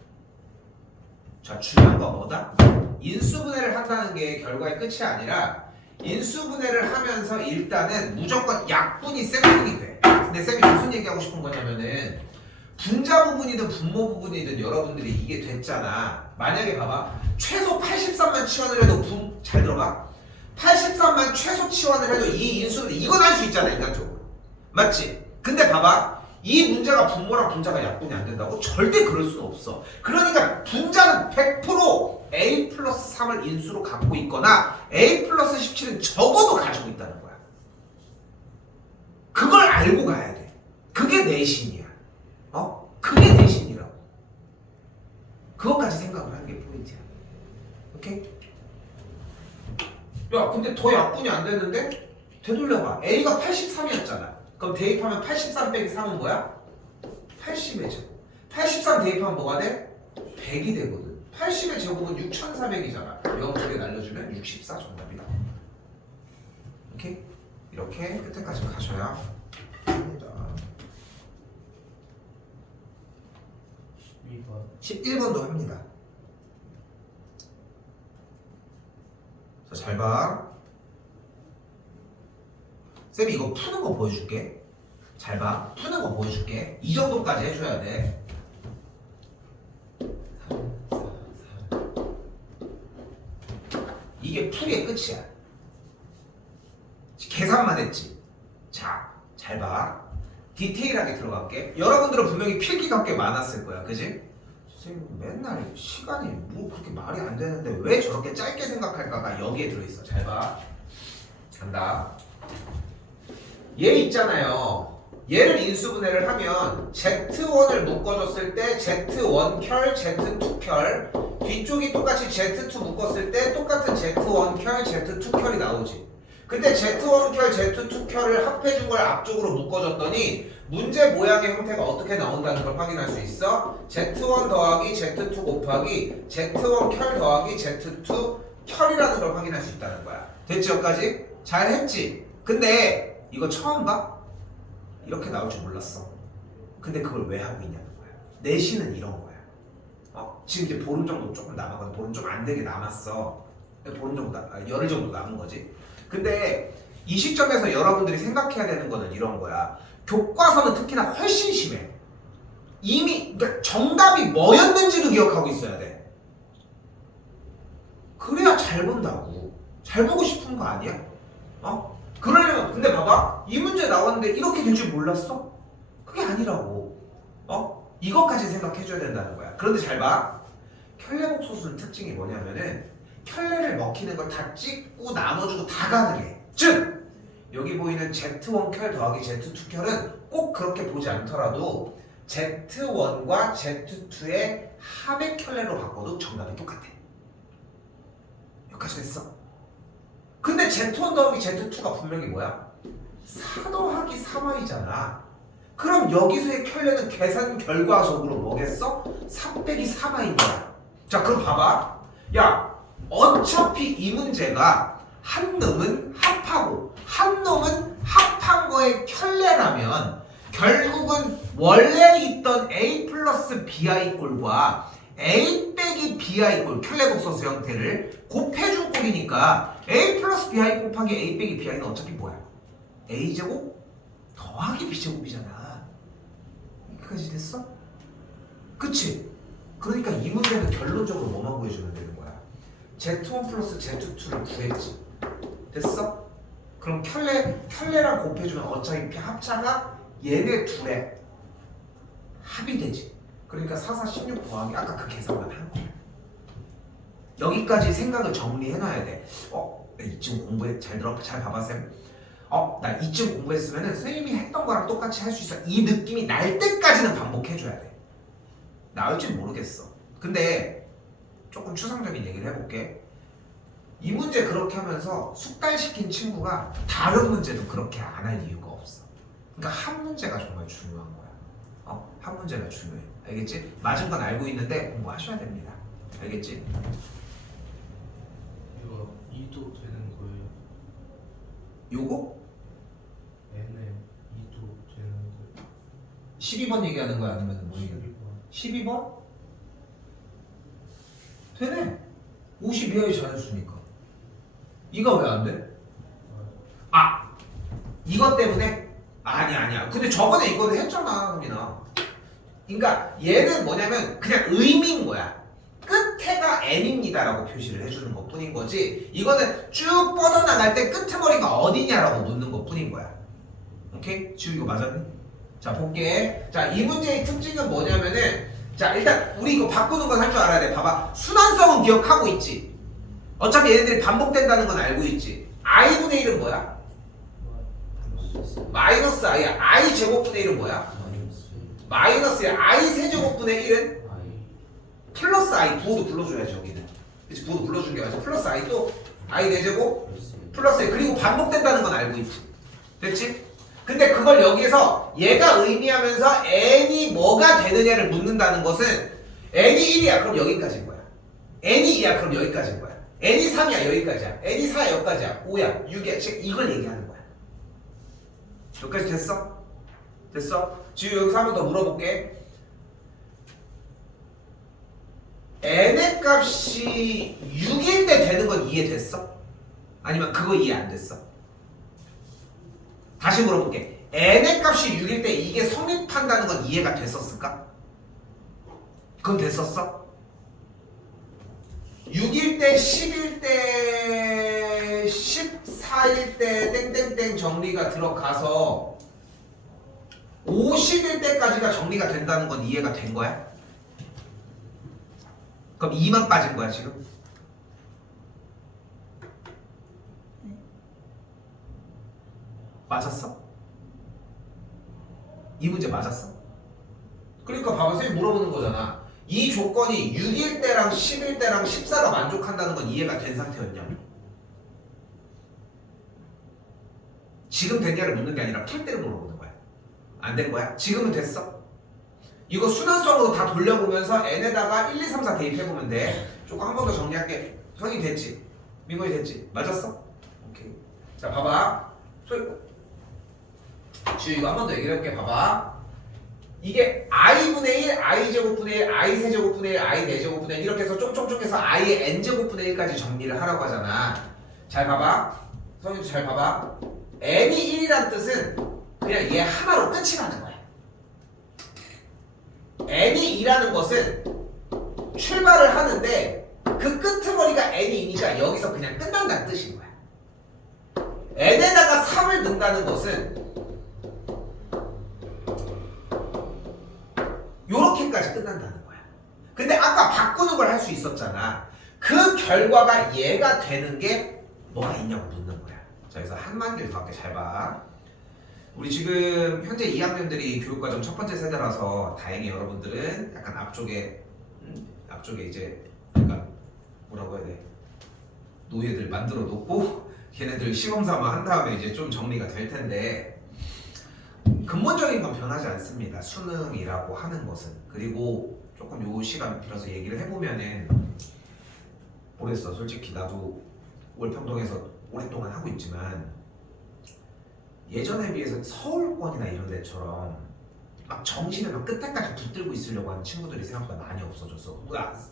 자, 중요한 건 뭐다? 인수분해를 한다는 게 결과의 끝이 아니라 인수분해를 하면서 일단은 무조건 약분이 셈분이 돼. 근데 쌤이 무슨 얘기하고 싶은 거냐면은 분자 부분이든 분모 부분이든 여러분들이 이게 됐잖아. 만약에 봐봐. 최소 83만 치환을 해도 잘 들어봐. 83만 최소 치환을 해도 이 인수분해 이건 할 수 있잖아, 인간적으로. 맞지? 근데 봐봐. 이 문제가 분모랑 분자가 약분이 안 된다고? 절대 그럴 수는 없어. 그러니까 분자는 100% a 플러스 3을 인수로 갖고 있거나 a 플러스 17은 적어도 가지고 있다는 거야. 그걸 알고 가야 돼. 그게 내신이야. 그게 내신이라고. 그것까지 생각을 하는 게 포인트야. 오케이? 야, 근데 더 약분이 안 됐는데? 되돌려봐. a가 83이었잖아. 그럼 대입하면 83 빼기 3은 뭐야? 80의 제곱. 83 대입하면 뭐가 돼? 100이 되거든. 80의 제곱은 6400이잖아. 0 두 개 날려주면 64 정답이다. 오케이? 이렇게 끝에까지 가셔야 합니다. 12번 11번도 합니다. 자, 잘 봐. 쌤이 이거 푸는 거 보여줄게. 잘 봐. 푸는 거 보여줄게. 이 정도까지 해줘야 돼. 이게 풀이의 끝이야. 계산만 했지. 자, 잘 봐. 디테일하게 들어갈게. 여러분들은 분명히 필기가 꽤 많았을 거야. 그지? 선생님 맨날 시간이 뭐 그렇게 말이 안 되는데 왜 저렇게 짧게 생각할까가 여기에 들어있어. 잘 봐. 간다. 얘 있잖아요. 얘를 인수분해를 하면 Z1을 묶어줬을 때 Z1 켤, Z2 켤, 뒤쪽이 똑같이 Z2 묶었을 때 똑같은 Z1 켤, Z2 켤이 나오지. 근데 Z1 켤, Z2 켤을 합해준 걸 앞쪽으로 묶어줬더니 문제 모양의 형태가 어떻게 나온다는 걸 확인할 수 있어. Z1 더하기 Z2 곱하기 Z1 켤 더하기 Z2 켤이라는 걸 확인할 수 있다는 거야. 됐지 여기까지? 잘했지? 근데 이거 처음 봐? 이렇게 나올 줄 몰랐어. 근데 그걸 왜 하고 있냐는 거야. 내신은 이런 거야. 지금 이제 보름 정도 조금 남았거든. 보름 좀 안 되게 남았어. 보름 정도, 열흘 정도 남은 거지. 근데 이 시점에서 여러분들이 생각해야 되는 거는 이런 거야. 교과서는 특히나 훨씬 심해. 이미 그러니까 정답이 뭐였는지도 기억하고 있어야 돼. 그래야 잘 본다고. 잘 보고 싶은 거 아니야? 그러려면 근데 봐봐. 이 문제 나왔는데 이렇게 될 줄 몰랐어? 그게 아니라고. 이것까지 생각해줘야 된다는 거야. 그런데 잘 봐. 켤레복소수는 특징이 뭐냐면은 켤레를 먹히는 걸 다 찍고 나눠주고 다 가능해. 즉 여기 보이는 Z1 켤 더하기 Z2 켤은 꼭 그렇게 보지 않더라도 Z1과 Z2의 합의 켤레로 바꿔도 정답이 똑같아. 여기까지 됐어. 근데 Z1 더하기 Z2가 분명히 뭐야? 4 더하기 3y잖아. 그럼 여기서의 켤레는 계산 결과적으로 뭐겠어? 4 빼기 3y인 거야. 자 그럼 봐봐. 야 어차피 이 문제가 한 놈은 합하고 한 놈은 합한 거의 켤레라면 결국은 원래 있던 a 플러스 bi 꼴과 a 빼기 bi 꼴 켤레복소수 형태를 곱해준 꼴이니까 a 플러스 bi 곱하기 a 빼기 bi는 어차피 뭐야? a제곱 더하기 b제곱이잖아. 여기까지 됐어? 그치? 그러니까 이 문제는 결론적으로 뭐만 구해주면 되는 거야? Z1 플러스 Z2를 구했지. 됐어? 그럼 켤레랑 곱해주면 어차피 합차가 얘네 둘의 합이 되지. 그러니까 4, 4, 16 더하기 아까 그 계산만 한 거야. 여기까지 생각을 정리해놔야 돼. 이쯤 공부해. 잘 봐봐 쌤. 나 이쯤 공부했으면은 선생님이 했던 거랑 똑같이 할 수 있어. 이 느낌이 날 때까지는 반복해줘야 돼. 나올진 모르겠어. 근데 조금 추상적인 얘기를 해볼게. 이 문제 그렇게 하면서 숙달시킨 친구가 다른 문제도 그렇게 안 할 이유가 없어. 그러니까 한 문제가 정말 중요한 거야. 한 문제가 중요해. 알겠지? 맞은 건 알고 있는데 공부하셔야 됩니다. 알겠지? 이거 2도 되는 거예요? 요거? n에 2도 되는 거예요? 12번 얘기하는 거야? 아니면 뭐 얘기하는 거야? 12번? 되네. 52의 자연수니까. 이거 왜 안 돼? 이것 때문에? 아니야. 근데 저번에 이거는 했잖아, 우리나. 그러니까 얘는 뭐냐면 그냥 의미인 거야. 끝에가 n입니다라고 표시를 해주는 것 뿐인 거지. 이거는 쭉 뻗어나갈 때 끄트머리가 어디냐라고 묻는 것 뿐인 거야. 오케이? 지금 이거 맞았니? 자, 볼게. 자, 이 문제의 특징은 뭐냐면은 자, 일단 우리 이거 바꾸는 건 할 줄 알아야 돼. 봐봐. 순환성은 기억하고 있지. 어차피 얘네들이 반복된다는 건 알고 있지. i분의 1은 뭐야? 마이너스 i야. i 제곱분의 1은 뭐야? 마이너스야. i 세제곱분의 1은? 플러스 i. 부호도 불러줘야지 여기는. 그치? 부호도 불러주는 게 맞아. 플러스 i 또 i 4제곱 플러스 i. 그리고 반복된다는 건 알고 있지. 됐지? 근데 그걸 여기에서 얘가 의미하면서 n이 뭐가 되느냐를 묻는다는 것은 n이 1이야. 그럼 여기까지인 거야. n이 2야. 그럼 여기까지인 거야. n이 3이야. 여기까지야. n이 4야. 여기까지야. 5야. 6이야. 즉 이걸 얘기하는 거야. 여기까지 됐어? 됐어? 지금 여기서 한 번 더 물어볼게. n의 값이 6일 때 되는 건 이해됐어? 아니면 그거 이해 안 됐어? 다시 물어볼게. n의 값이 6일 때 이게 성립한다는 건 이해가 됐었을까? 그건 됐었어? 6일 때, 10일 때, 14일 때 땡땡땡 정리가 들어가서 50일 때까지가 정리가 된다는 건 이해가 된 거야? 그럼 2만 빠진 거야 지금? 맞았어? 이 문제 맞았어? 그러니까 봐봐 선생님 물어보는 거잖아. 이 조건이 6일 때랑 10일 때랑 14가 만족한다는 건 이해가 된 상태였냐면? 지금 됐냐를 묻는 게 아니라 풀 때를 물어보는 거야. 안 된 거야? 지금은 됐어? 이거 순환성으로 다 돌려보면서 n에다가 1, 2, 3, 4 대입해보면 돼. 조금 한 번 더 정리할게. 선이 됐지? 민건이 됐지? 맞았어? 오케이. 자 봐봐. 지금 이거 한 번 더 얘기해볼게. 봐봐. 이게 i분의 1, i제곱분의 1, i세제곱분의 1, i네제곱분의 1 이렇게 해서 쫑쫑쫑 해서 i의 n제곱분의 1까지 정리를 하라고 하잖아. 잘 봐봐. 선생님도 잘 봐봐. n이 1이란 뜻은 그냥 얘 하나로 끝이 나는 거야. n이 2라는 것은 출발을 하는데 그 끄트머리가 n이니까 여기서 그냥 끝난다는 뜻인 거야. n에다가 3을 넣는다는 것은 요렇게까지 끝난다는 거야. 근데 아까 바꾸는 걸 할 수 있었잖아. 그 결과가 얘가 되는 게 뭐가 있냐고 묻는 거야. 자, 그래서 한마디를 더 할게. 잘 봐. 우리 지금 현재 2학년들이 교육과정 첫 번째 세대라서 다행히 여러분들은 약간 앞쪽에 이제 약간 뭐라고 해야 돼? 노예들 만들어 놓고 걔네들 시험삼아 한 다음에 이제 좀 정리가 될 텐데 근본적인 건 변하지 않습니다. 수능이라고 하는 것은. 그리고 조금 요 시간 빌어서 얘기를 해보면은 모르겠어. 솔직히 나도 월평동에서 오랫동안 하고 있지만 예전에 비해서 서울권이나 이런 데처럼 막 정시를 막 끝에까지 붙들고 있으려고 하는 친구들이 생각보다 많이 없어졌어.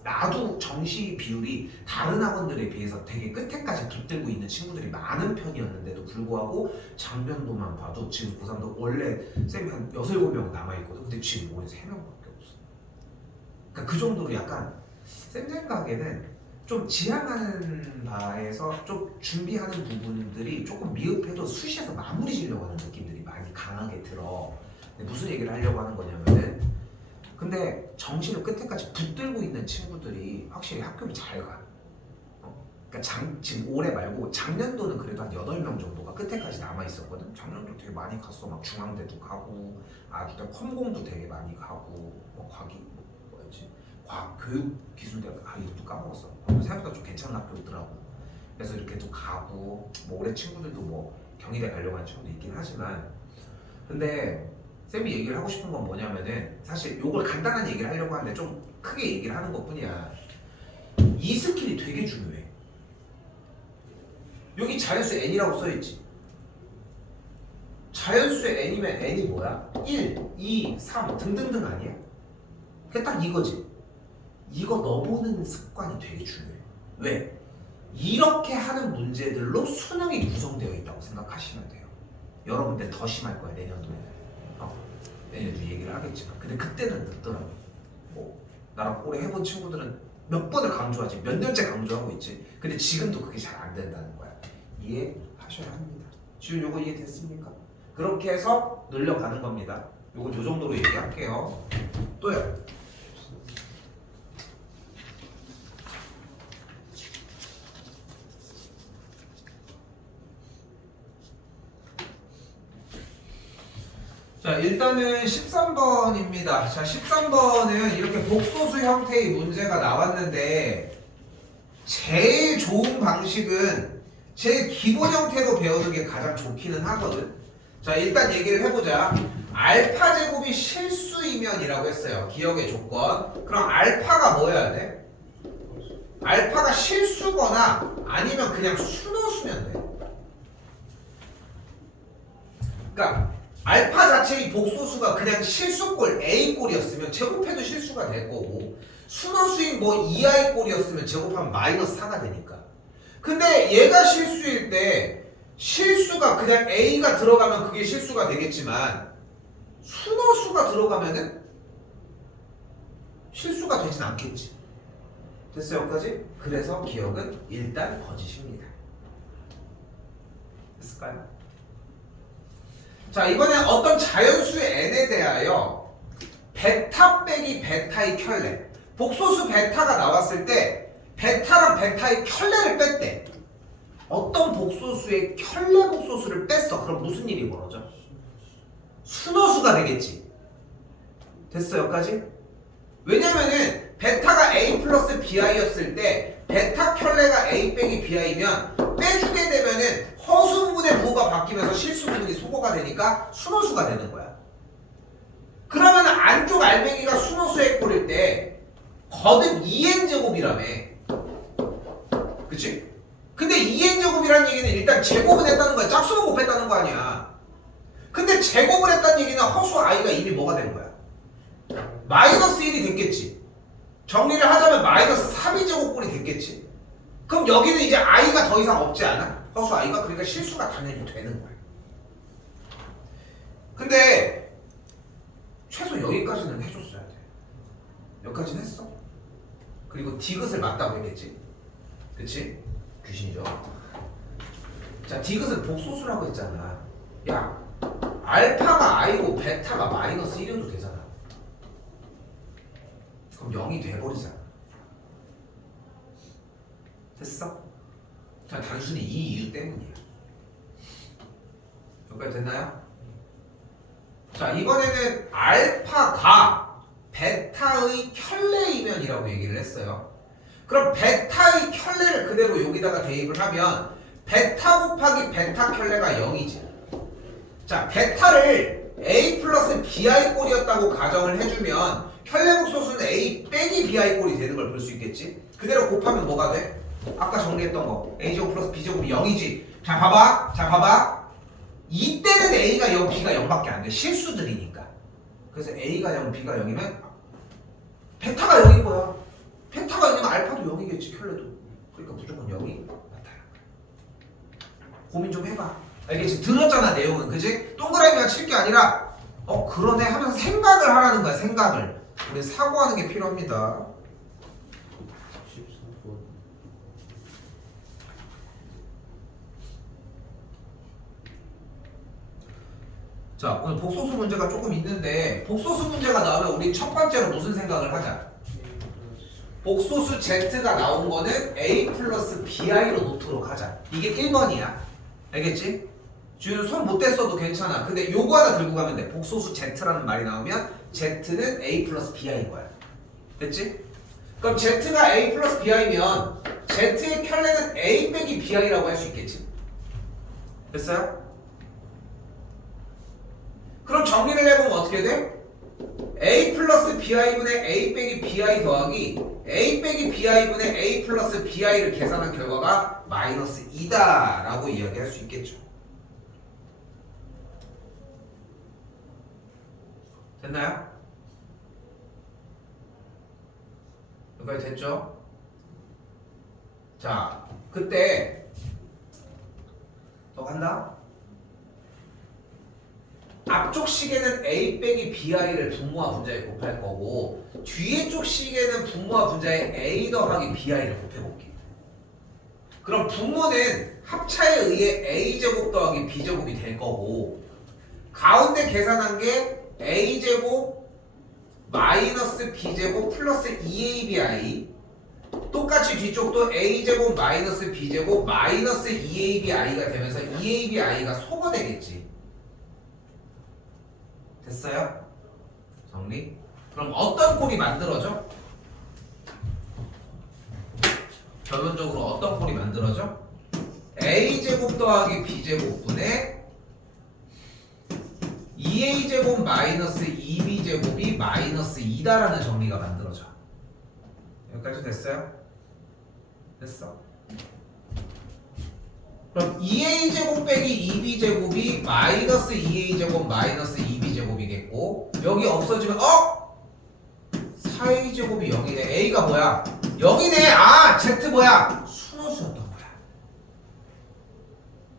나도 정시 비율이 다른 학원들에 비해서 되게 끝에까지 붙들고 있는 친구들이 많은 편이었는데도 불구하고 작년도만 봐도 지금 고3도 원래 쌤이 한 6, 7명 남아있거든. 근데 지금 올해 3명밖에 없어. 그러니까 그 정도로 약간 쌤 생각에는 좀 지향하는 바에서 좀 준비하는 부분들이 조금 미흡해도 수시에서 마무리 지려고 하는 느낌들이 많이 강하게 들어. 무슨 얘기를 하려고 하는 거냐면은 근데 정시를 끝에까지 붙들고 있는 친구들이 확실히 학교를 잘 가. 그러니까 지금 올해 말고 작년도는 그래도 한 8명 정도가 끝에까지 남아 있었거든. 작년도 되게 많이 갔어. 막 중앙대도 가고 아기들 컴공도 되게 많이 가고 뭐 뭐였지? 과학교육기술대학 이것도 까먹었어. 생각보다 좀 괜찮은 학교더라고. 그래서 이렇게 또 가고 뭐 올해 친구들도 뭐 경희대 가려고 하는 친구도 있긴 하지만 근데 쌤이 얘기를 하고 싶은 건 뭐냐면은 사실 요걸 간단한 얘기를 하려고 하는데 좀 크게 얘기를 하는 것 뿐이야. 이 스킬이 되게 중요해. 여기 자연수 n이라고 써있지. 자연수의 n이면 n이 뭐야? 1, 2, 3 등등등 아니야? 그게 딱 이거지. 이거 넣어보는 습관이 되게 중요해. 왜? 이렇게 하는 문제들로 수능이 구성되어 있다고 생각하시면 돼요. 여러분들 더 심할 거야 내년도에는. 내년도 얘기를 하겠지만 근데 그때는 늦더라고. 뭐 나랑 오래 해본 친구들은 몇 번을 강조하지 몇 년째 강조하고 있지. 근데 지금도 그게 잘 안 된다는 거야. 이해하셔야 합니다. 지금 요거 이해됐습니까? 그렇게 해서 늘려가는 겁니다. 요거 요 정도로 얘기할게요. 또요. 자, 일단은 13번입니다. 자, 13번은 이렇게 복소수 형태의 문제가 나왔는데 제일 좋은 방식은 제일 기본 형태로 배우는 게 가장 좋기는 하거든. 자, 일단 얘기를 해보자. 알파 제곱이 실수이면이라고 했어요. 기억의 조건. 그럼 알파가 뭐여야 돼? 알파가 실수거나 아니면 그냥 순호수면 돼. 그러니까 알파 자체의 복소수가 그냥 실수꼴 A꼴이었으면 제곱해도 실수가 될 거고 순허수인 뭐 2I꼴이었으면 제곱하면 마이너스 4가 되니까. 근데 얘가 실수일 때 실수가 그냥 A가 들어가면 그게 실수가 되겠지만 순허수가 들어가면은 실수가 되진 않겠지. 됐어요 여기까지? 그래서 기억은 일단 거짓입니다. 됐을까요? 자 이번엔 어떤 자연수의 n에 대하여 베타 빼기 베타의 켤레 복소수 베타가 나왔을 때 베타랑 베타의 켤레를 뺐대. 어떤 복소수의 켤레 복소수를 뺐어. 그럼 무슨 일이 벌어져? 순허수가 되겠지. 됐어 여기까지? 왜냐면은 베타가 A 플러스 BI였을 때 베타 켤레가 A 빼기 BI면 빼주게 되면은 허수 부분의 부호가 바뀌면서 실수 부분이 소거가 되니까 순허수가 되는 거야. 그러면 안쪽 알배기가 순허수의 꼴일 때 거듭 2n제곱이라며. 그치? 근데 2n제곱이라는 얘기는 일단 제곱은 했다는 거야. 짝수는 곱했다는 거 아니야. 근데 제곱을 했다는 얘기는 허수 i가 이미 뭐가 된 거야? 마이너스 1이 됐겠지. 정리를 하자면 마이너스 3이제곱꼴이 됐겠지. 그럼 여기는 이제 i가 더 이상 없지 않아? 허수 i가. 그러니까 실수가 당연히 되는 거야. 근데 최소 여기까지는 해줬어야 돼. 여기까지는 했어. 그리고 디귿을 맞다고 했겠지. 그치? 귀신이죠. 자 디귿은 복소수라고 했잖아. 야 알파가 i고 베타가 마이너스 1이어도 되잖아. 그럼 0이 돼버리잖아. 됐어? 자 단순히 이 이유 때문이야. 여기까지 됐나요? 자 이번에는 알파가 베타의 켤레이면이라고 얘기를 했어요. 그럼 베타의 켤레를 그대로 여기다가 대입을 하면 베타 곱하기 베타 켤레가 0이지. 자 베타를 A 플러스 BI 꼴이었다고 가정을 해주면 켤레 복소수는 A 빼기 BI 꼴이 되는 걸 볼 수 있겠지. 그대로 곱하면 뭐가 돼? 아까 정리했던 거 A제곱 플러스 B제곱이 0이지. 자 봐봐 이때는 A가 0, B가 0밖에 안 돼. 실수들이니까. 그래서 A가 0, B가 0이면 베타가 0인 거야. 베타가 있으면 알파도 0이겠지. 켤레도. 그러니까 무조건 0이 나타나는 거야. 고민 좀 해봐. 알겠지? 들었잖아 내용은. 그지? 동그라미만 칠 게 아니라 그러네 하면서 생각을 하라는 거야. 생각을. 우리 사고하는 게 필요합니다. 14번. 자 오늘 복소수 문제가 조금 있는데 복소수 문제가 나오면 우리 첫 번째로 무슨 생각을 하자. 복소수 Z가 나온 거는 A 플러스 BI로 놓도록 하자. 이게 1번이야. 알겠지? 지금 손 못 댔어도 괜찮아. 근데 요거 하나 들고 가면 돼. 복소수 Z라는 말이 나오면 Z는 A 플러스 BI인 거야. 됐지? 그럼 Z가 A 플러스 BI면 Z의 켤레는 A 빼기 BI라고 할 수 있겠지? 됐어요? 그럼 정리를 해보면 어떻게 돼? A 플러스 BI분의 A 빼기 BI 더하기 A 빼기 BI분의 A 플러스 BI를 계산한 결과가 마이너스 2다 라고 이야기할 수 있겠죠. 됐나요? 여기까지 됐죠? 자 그때 더 간다. 앞쪽 식에는 A 빼기 BI를 분모와 분자에 곱할 거고 뒤에 쪽 식에는 분모와 분자에 A 더하기 BI를 곱해볼게. 그럼 분모는 합차에 의해 A제곱 더하기 B제곱이 될 거고 가운데 계산한 게 A제곱 마이너스 B제곱 플러스 2ABI 똑같이 뒤쪽도 A제곱 마이너스 B제곱 마이너스 2ABI가 되면서 2ABI가 소거되겠지. 됐어요? 정리? 그럼 어떤 꼴이 만들어져? 결론적으로 어떤 꼴이 만들어져? A제곱 더하기 B제곱분의 2A제곱 마이너스 2B제곱이 마이너스 2다라는 정리가 만들어져. 여기까지 됐어요? 됐어? 그럼 2a제곱 빼기 2b제곱이 마이너스 2a제곱 마이너스 2b제곱이겠고 여기 없어지면 4a제곱이 0이네. a가 뭐야? 0이네. 아 z 뭐야? 순호수였던 거야.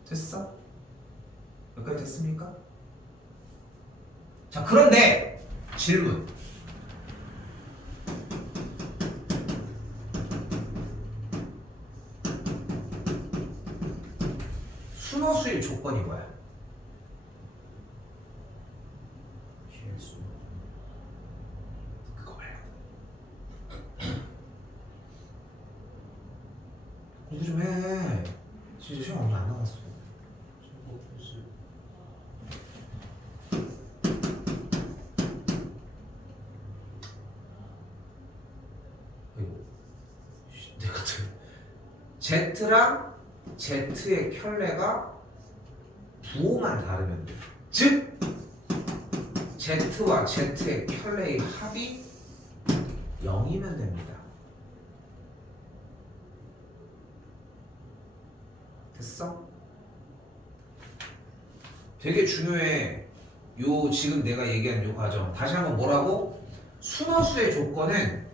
됐어? 여기까지 됐습니까? 자 그런데 질문. 순호수의 조건이 뭐야? 실수. 그거 말고 공부 좀 해. 진짜 시험 얼마 안 남았어. 친구 필수. 아이고 내가 Z랑 Z의 켤레가 부호만 다르면 돼. 즉 Z와 Z의 켤레의 합이 0이면 됩니다. 됐어? 되게 중요해. 요 지금 내가 얘기한 요 과정. 다시 한번 뭐라고? 순호수의 조건은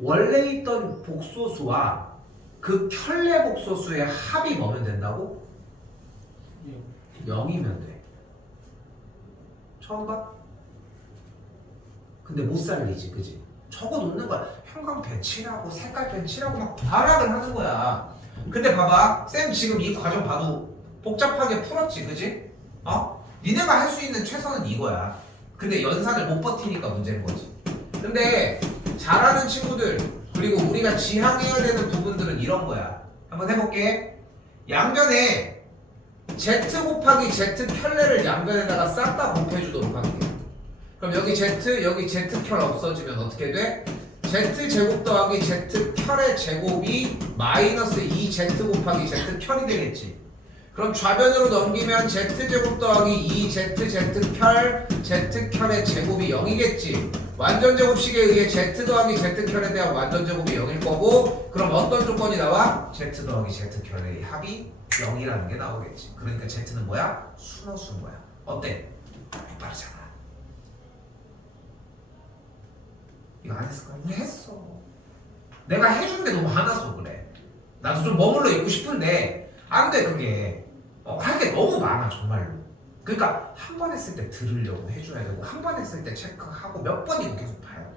원래 있던 복소수와 그 켤레 복소수의 합이 뭐면 된다고? 0이면 돼. 처음 봐? 근데 못 살리지, 그지? 적어 놓는 거야. 형광펜 칠하고 색깔펜 칠하고 막 발악을 하는 거야. 근데 봐봐, 쌤 지금 이 과정 봐도 복잡하게 풀었지, 그지? 니네가 할 수 있는 최선은 이거야. 근데 연산을 못 버티니까 문제인 거지. 근데 잘하는 친구들 그리고 우리가 지향해야 되는 부분들은 이런 거야. 한번 해볼게. 양변에 Z 곱하기 Z 켤레를 양변에다가 싹 다 곱해주도록 할게. 그럼 여기 Z, 여기 Z 켤 없어지면 어떻게 돼? Z 제곱 더하기 Z 켤의 제곱이 마이너스 2Z 곱하기 Z 켤이 되겠지. 그럼 좌변으로 넘기면 Z 제곱 더하기 2Z 켤 Z 켤의 제곱이 0이겠지. 완전 제곱식에 의해 Z 더하기 Z 켤에 대한 완전 제곱이 0일 거고, 그럼 어떤 조건이 나와? Z 더하기 Z 켤의 합이 0이라는 게 나오겠지. 그러니까 Z는 뭐야? 순호수인 거야. 어때? 빠르잖아. 이거 안 했을 거야? 우리 했어. 내가 해준 게 너무 많아서 그래. 나도 좀 머물러 있고 싶은데 안 돼 그게. 할 게 너무 많아 정말로. 그러니까 한 번 했을 때 들으려고 해줘야 되고 한 번 했을 때 체크하고 몇 번이고 계속 봐야 돼.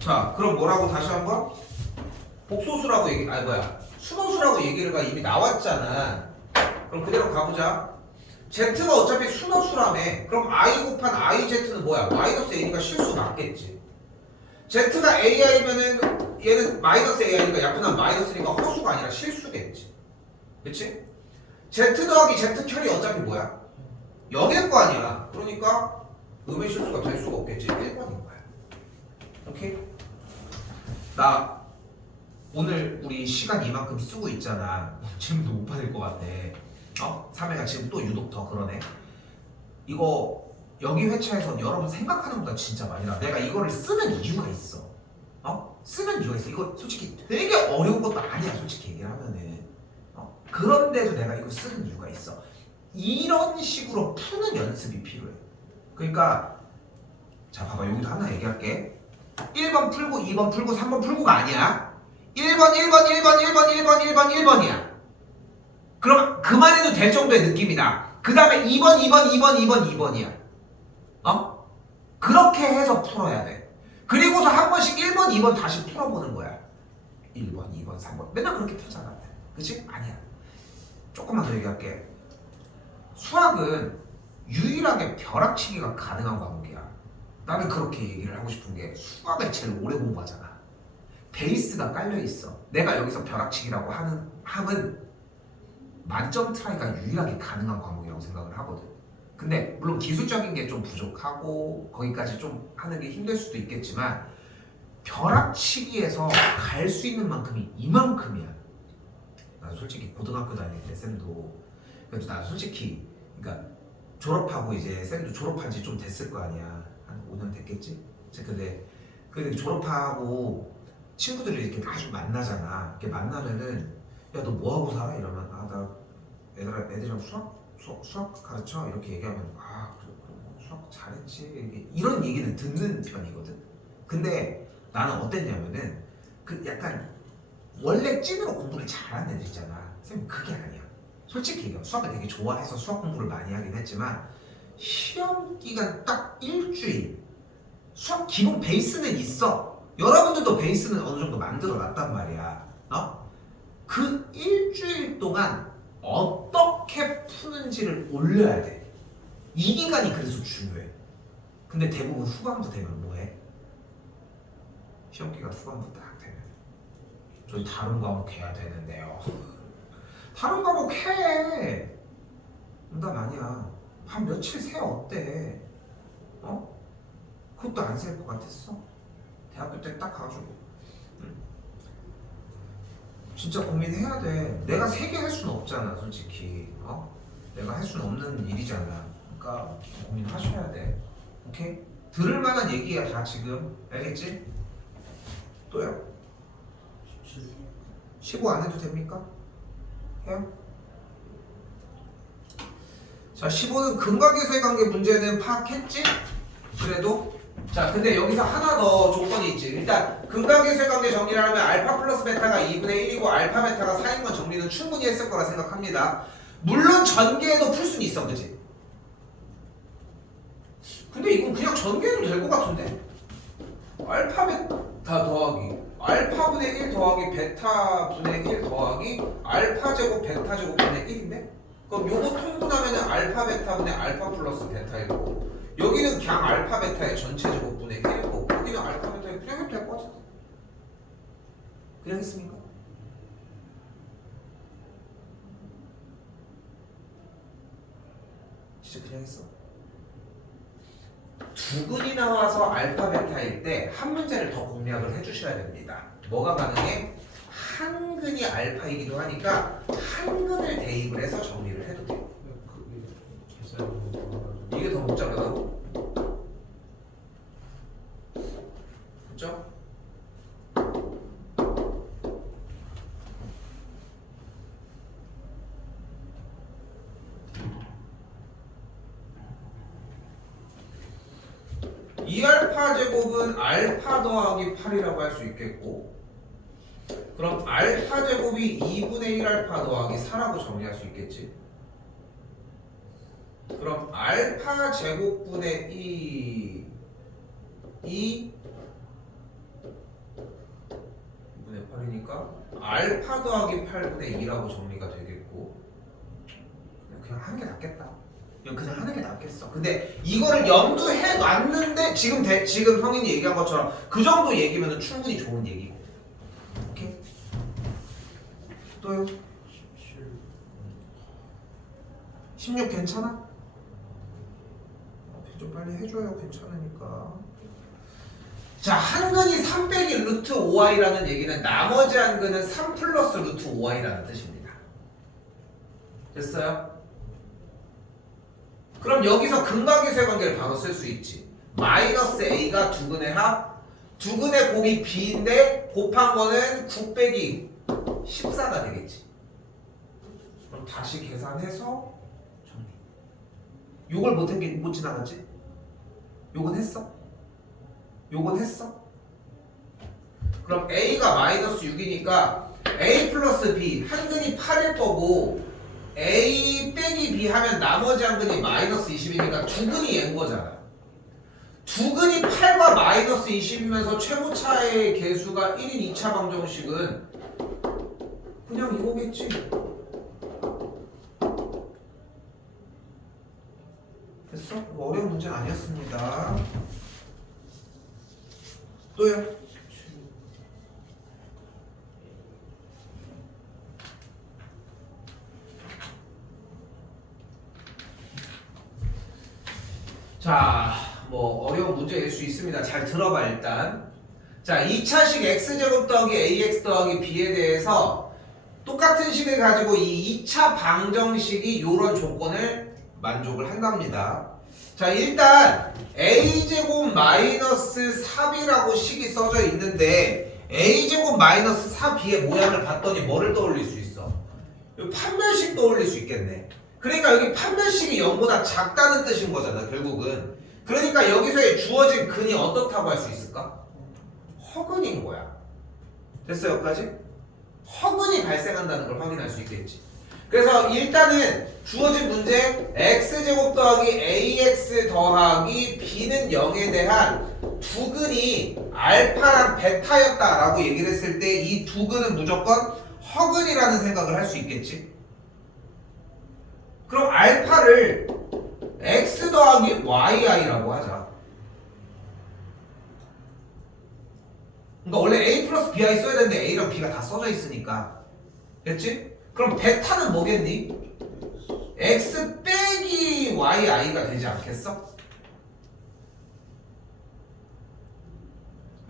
자 그럼 뭐라고 다시 한번? 복소수라고 얘기 순호수라고 얘기가 이미 나왔잖아. 그럼 그대로 가보자. Z가 어차피 순호수라며. 그럼 I 곱한 IZ는 뭐야? 마이너스 A니까 실수 맞겠지. Z가 AI면은 얘는 마이너스 AI니까 약분한 마이너스니까 허수가 아니라 실수겠지. 그치? Z 더하기 Z 켤이 어차피 뭐야? 0일 거 아니야. 그러니까 음의 실수가 될 수가 없겠지. 1번인 거야. 오케이? 나 오늘 우리 시간 이만큼 쓰고 있잖아. 질문도 못 받을 것 같아. 3회가 지금 또 유독 더 그러네. 이거 여기 회차에서 여러분 생각하는 것보다 진짜 많이 나. 내가 이거를 쓰는 이유가 있어. 쓰는 이유가 있어. 이거 솔직히 되게 어려운 것도 아니야. 솔직히 얘기를 하면은. 그런데도 내가 이거 쓰는 이유가 있어. 이런 식으로 푸는 연습이 필요해. 그러니까 자 봐봐 여기도 하나 얘기할게. 1번 풀고 2번 풀고 3번 풀고가 아니야. 1번 1번이야. 그럼 그만해도 될 정도의 느낌이다. 그 다음에 2번이야. 그렇게 해서 풀어야 돼. 그리고서 한 번씩 1번, 2번 다시 풀어보는 거야. 1번, 2번, 3번. 맨날 그렇게 푸잖아. 그치? 아니야. 조금만 더 얘기할게. 수학은 유일하게 벼락치기가 가능한 과목이야. 나는 그렇게 얘기를 하고 싶은 게 수학을 제일 오래 공부하잖아. 베이스가 깔려있어. 내가 여기서 벼락치기라고 하는 함은 만점 트라이가 유일하게 가능한 과목이라고 생각을 하거든. 근데 물론 기술적인 게 좀 부족하고 거기까지 좀 하는 게 힘들 수도 있겠지만 벼락치기에서 갈 수 있는 만큼이 이만큼이야. 나 솔직히 고등학교 다닐 때 쌤도 그래도 나 솔직히 그러니까 졸업하고 이제 쌤도 졸업한 지 좀 됐을 거 아니야. 한 5년 됐겠지? 근데 근데 졸업하고 친구들이 이렇게 아주 만나잖아. 이렇게 만나면은 야 너 뭐 하고 살아? 이러면 아 나 애들이랑 수학 가르쳐 이렇게 얘기하면 아 그래 수학 잘했지 이런 얘기는 듣는 편이거든. 근데 나는 어땠냐면은 그 약간 원래 찐으로 공부를 잘하는 애들 있잖아. 선생님 그게 아니야. 솔직히 얘기하면 수학을 되게 좋아해서 수학 공부를 많이 하긴 했지만 시험 기간 딱 일주일 수학 기본 베이스는 있어. 여러분들도 베이스는 어느 정도 만들어 놨단 말이야. 그 일주일 동안 어떻게 푸는지를 올려야 돼. 이 기간이 그래서 중요해. 근데 대부분 후반부 되면 뭐해? 시험 기간 후반부 딱 되면 저희 다른 과목 해야 되는데요. 다른 과목 해. 농담 아니야. 한 며칠 새 어때? 그것도 안 셀 것 같았어? 대학교 때 딱 가가지고 진짜 고민해야 돼. 내가 세 개 할 수는 없잖아, 솔직히. 내가 할 수는 없는 일이잖아. 그러니까 고민하셔야 돼. 오케이? 들을 만한 얘기야 다 지금. 알겠지? 또요? 17. 15 안 해도 됩니까? 해요? 자, 15는 근각계수의 관계 문제는 파악했지? 그래도? 자, 근데 여기서 하나 더 조건이 있지. 일단 근각계수의 관계 정리를 하면 알파 플러스 베타가 2분의 1이고 알파 베타가 4인 건 정리는 충분히 했을 거라 생각합니다. 물론 전개해도 풀 수는 있어, 그치? 근데 이건 그냥 전개해도 될 것 같은데? 알파 베타 더하기 알파분의 1 더하기 베타분의 1 더하기 알파 제곱 베타 제곱분의 1인데? 그럼 요거 통분하면은 알파 베타분의 알파 플러스 베타일 거고 여기는 그냥 알파 베타의 전체 제곱분의 1일 거고 여기는 알파 베타의 그냥 해도 될 것 같은데? 그냥 했습니까? 진짜 그냥 했어. 두근이 나와서 알파 베타일 때 한 문제를 더 공략을 해주셔야 됩니다. 뭐가 가능해? 한근이 알파이기도 하니까 한근을 대입을 해서 정리를 해도 돼요. 그게 계산이 많아가지고. 이게 더 복잡하다고? 그렇죠? 이 알파 제곱은 알파 더하기 8이라고 할 수 있겠고 그럼 알파 제곱이 2분의 1 알파 더하기 4라고 정리할 수 있겠지. 그럼 알파 제곱분의 2 2분의 8이니까 알파 더하기 8분의 2라고 정리가 되겠고 그냥 하는 게 낫겠다. 그냥 하는 게 낫겠어. 근데 이거를 염두해 놨는데 지금 성인이 얘기한 것처럼 그 정도 얘기면 충분히 좋은 얘기고. 오케이? 또요? 16 괜찮아? 좀 빨리 해줘요. 괜찮으니까. 자, 한근이 3 빼기 루트 5i라는 얘기는 나머지 한근은 3 플러스 루트 5i라는 뜻입니다. 됐어요? 그럼 여기서 근각계수의 관계를 바로 쓸 수 있지. 마이너스 a가 두근의 합, 두근의 곱이 b인데 곱한 거는 9 빼기 14가 되겠지. 그럼 다시 계산해서 정리. 요걸 못 지나갔지? 요건 했어? 요건 했어? 그럼 a가 마이너스 6이니까 a 플러스 b 한근이 8일 거고 a 빼기 b 하면 나머지 한근이 마이너스 20이니까 두근이 얘인 거잖아. 두근이 8과 마이너스 20이면서 최고차의 개수가 1인 2차 방정식은 그냥 이거겠지. 됐어? 어려운 문제는 아니었습니다. 또요? 자, 뭐 어려운 문제일 수 있습니다. 잘 들어봐 일단. 자, 2차식 x제곱 더하기 ax 더하기 b에 대해서 똑같은 식을 가지고 이 2차 방정식이 이런 조건을 만족을 한답니다. 자, 일단 a제곱 마이너스 4b라고 식이 써져 있는데 a제곱 마이너스 4b의 모양을 봤더니 뭐를 떠올릴 수 있어? 여기 판별식 떠올릴 수 있겠네. 그러니까 여기 판별식이 0보다 작다는 뜻인 거잖아, 결국은. 그러니까 여기서의 주어진 근이 어떻다고 할 수 있을까? 허근인 거야. 됐어, 여기까지? 허근이 발생한다는 걸 확인할 수 있겠지. 그래서 일단은 주어진 문제 x제곱 더하기 ax 더하기 b는 0에 대한 두 근이 알파랑 베타였다라고 얘기를 했을 때 이 두 근은 무조건 허근이라는 생각을 할 수 있겠지. 그럼 알파를 x 더하기 yi라고 하자. 그러니까 원래 a 플러스 bi 써야 되는데 a랑 b가 다 써져 있으니까. 됐지? 그럼 베타는 뭐겠니? x 빼기 yi가 되지 않겠어?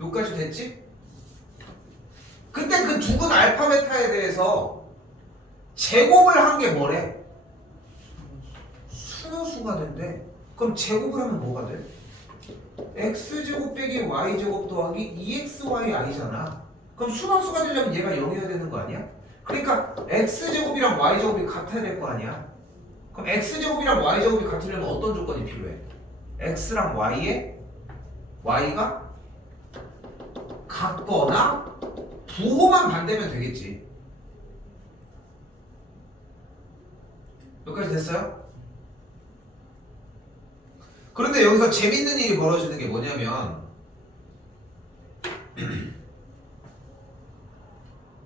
여기까지 됐지? 근데 그 두 근 알파 베타에 대해서 제곱을 한 게 뭐래? 순호수가 된대. 그럼 제곱을 하면 뭐가 돼? x제곱 빼기 y제곱 더하기 2xyi잖아. 그럼 순호수가 되려면 얘가 0이어야 되는 거 아니야? 그러니까 x제곱이랑 y제곱이 같아야 될 거 아니야? 그럼 x제곱이랑 y제곱이 같으려면 어떤 조건이 필요해? x랑 y에 y가 같거나 부호만 반대면 되겠지. 여기까지 됐어요? 그런데 여기서 재밌는 일이 벌어지는 게 뭐냐면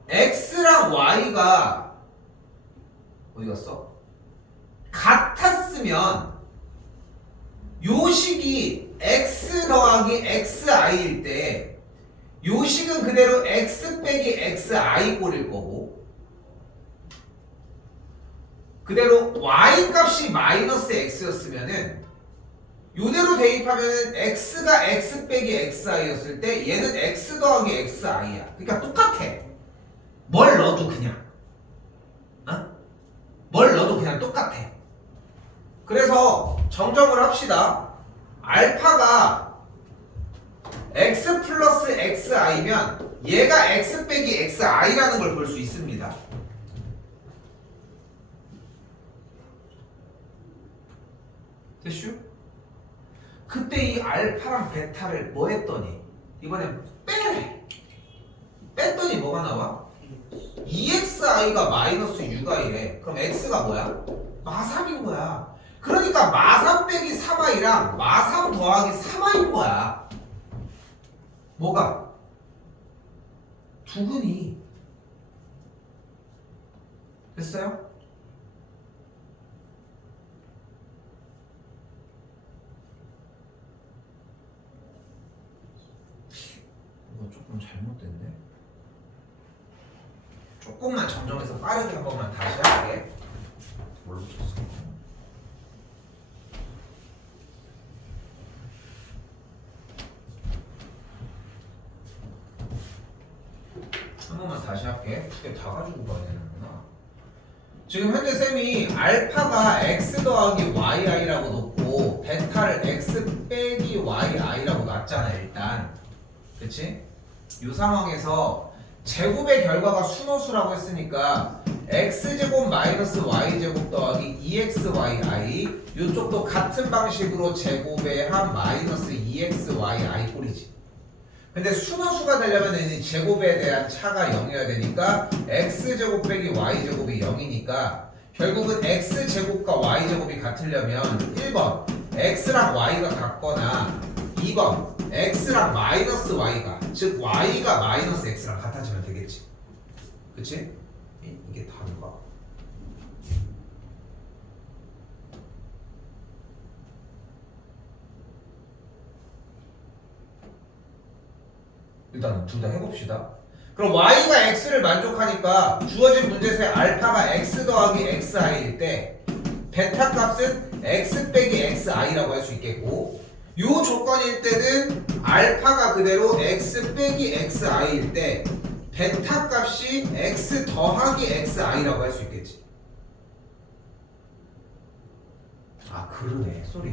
x랑 y가 어디 갔어? 같았으면 요 식이 x 더하기 xi일 때 요 식은 그대로 x 빼기 xi 꼴일 거고 그대로 y 값이 마이너스 x였으면은 요대로 대입하면은 x가 x 빼기 xi였을 때 얘는 x 더하기 xi야. 그러니까 똑같아. 뭘 넣어도 그냥 뭘 넣어도 그냥 똑같아. 그래서 정정을 합시다. 알파가 x 플러스 xi면 얘가 x 빼기 xi라는 걸 볼 수 있습니다. 됐슈? 그때 이 알파랑 베타를 뭐 했더니 이번엔 빼래. 뺐더니 뭐가 나와? 2xi가 마이너스 6i래. 그럼 x가 뭐야? 마3인 거야. 그러니까 마3 빼기 3i랑 마3 더하기 3i인 거야. 뭐가? 두 근이. 됐어요? 이거 조금 잘못됐네. 조금만 정정해서 빠르게 한 번만 다시 할게. 뭘로 쳤어? 한 번만 다시 할게. 두 개 다 가지고 가야 되는구나. 지금 현재 쌤이 알파가 x 더하기 yi라고 놓고 베타를 x 빼기 yi라고 놨잖아 일단. 그치? 이 상황에서 제곱의 결과가 순호수라고 했으니까 x제곱 마이너스 y제곱 더하기 2xyi 이쪽도 같은 방식으로 제곱의 한 마이너스 2xyi 꼴이지. 근데 순호수가 되려면 이 제곱에 대한 차가 0이어야 되니까 x제곱 빼기 y제곱이 0이니까 결국은 x제곱과 y제곱이 같으려면 1번 x랑 y가 같거나 2번 x랑 마이너스 y가 즉 y가 마이너스 x랑 같아지면 되겠지. 그치? 이게 다른가? 일단 둘 다 해봅시다. 그럼 y가 x를 만족하니까 주어진 문제에서의 알파가 x 더하기 xi일 때 베타 값은 x 빼기 xi라고 할 수 있겠고 요 조건일 때는 알파가 그대로 x 빼기 xi일 때 베타 값이 x 더하기 xi라고 할 수 있겠지. 아 그러네. 쏘리.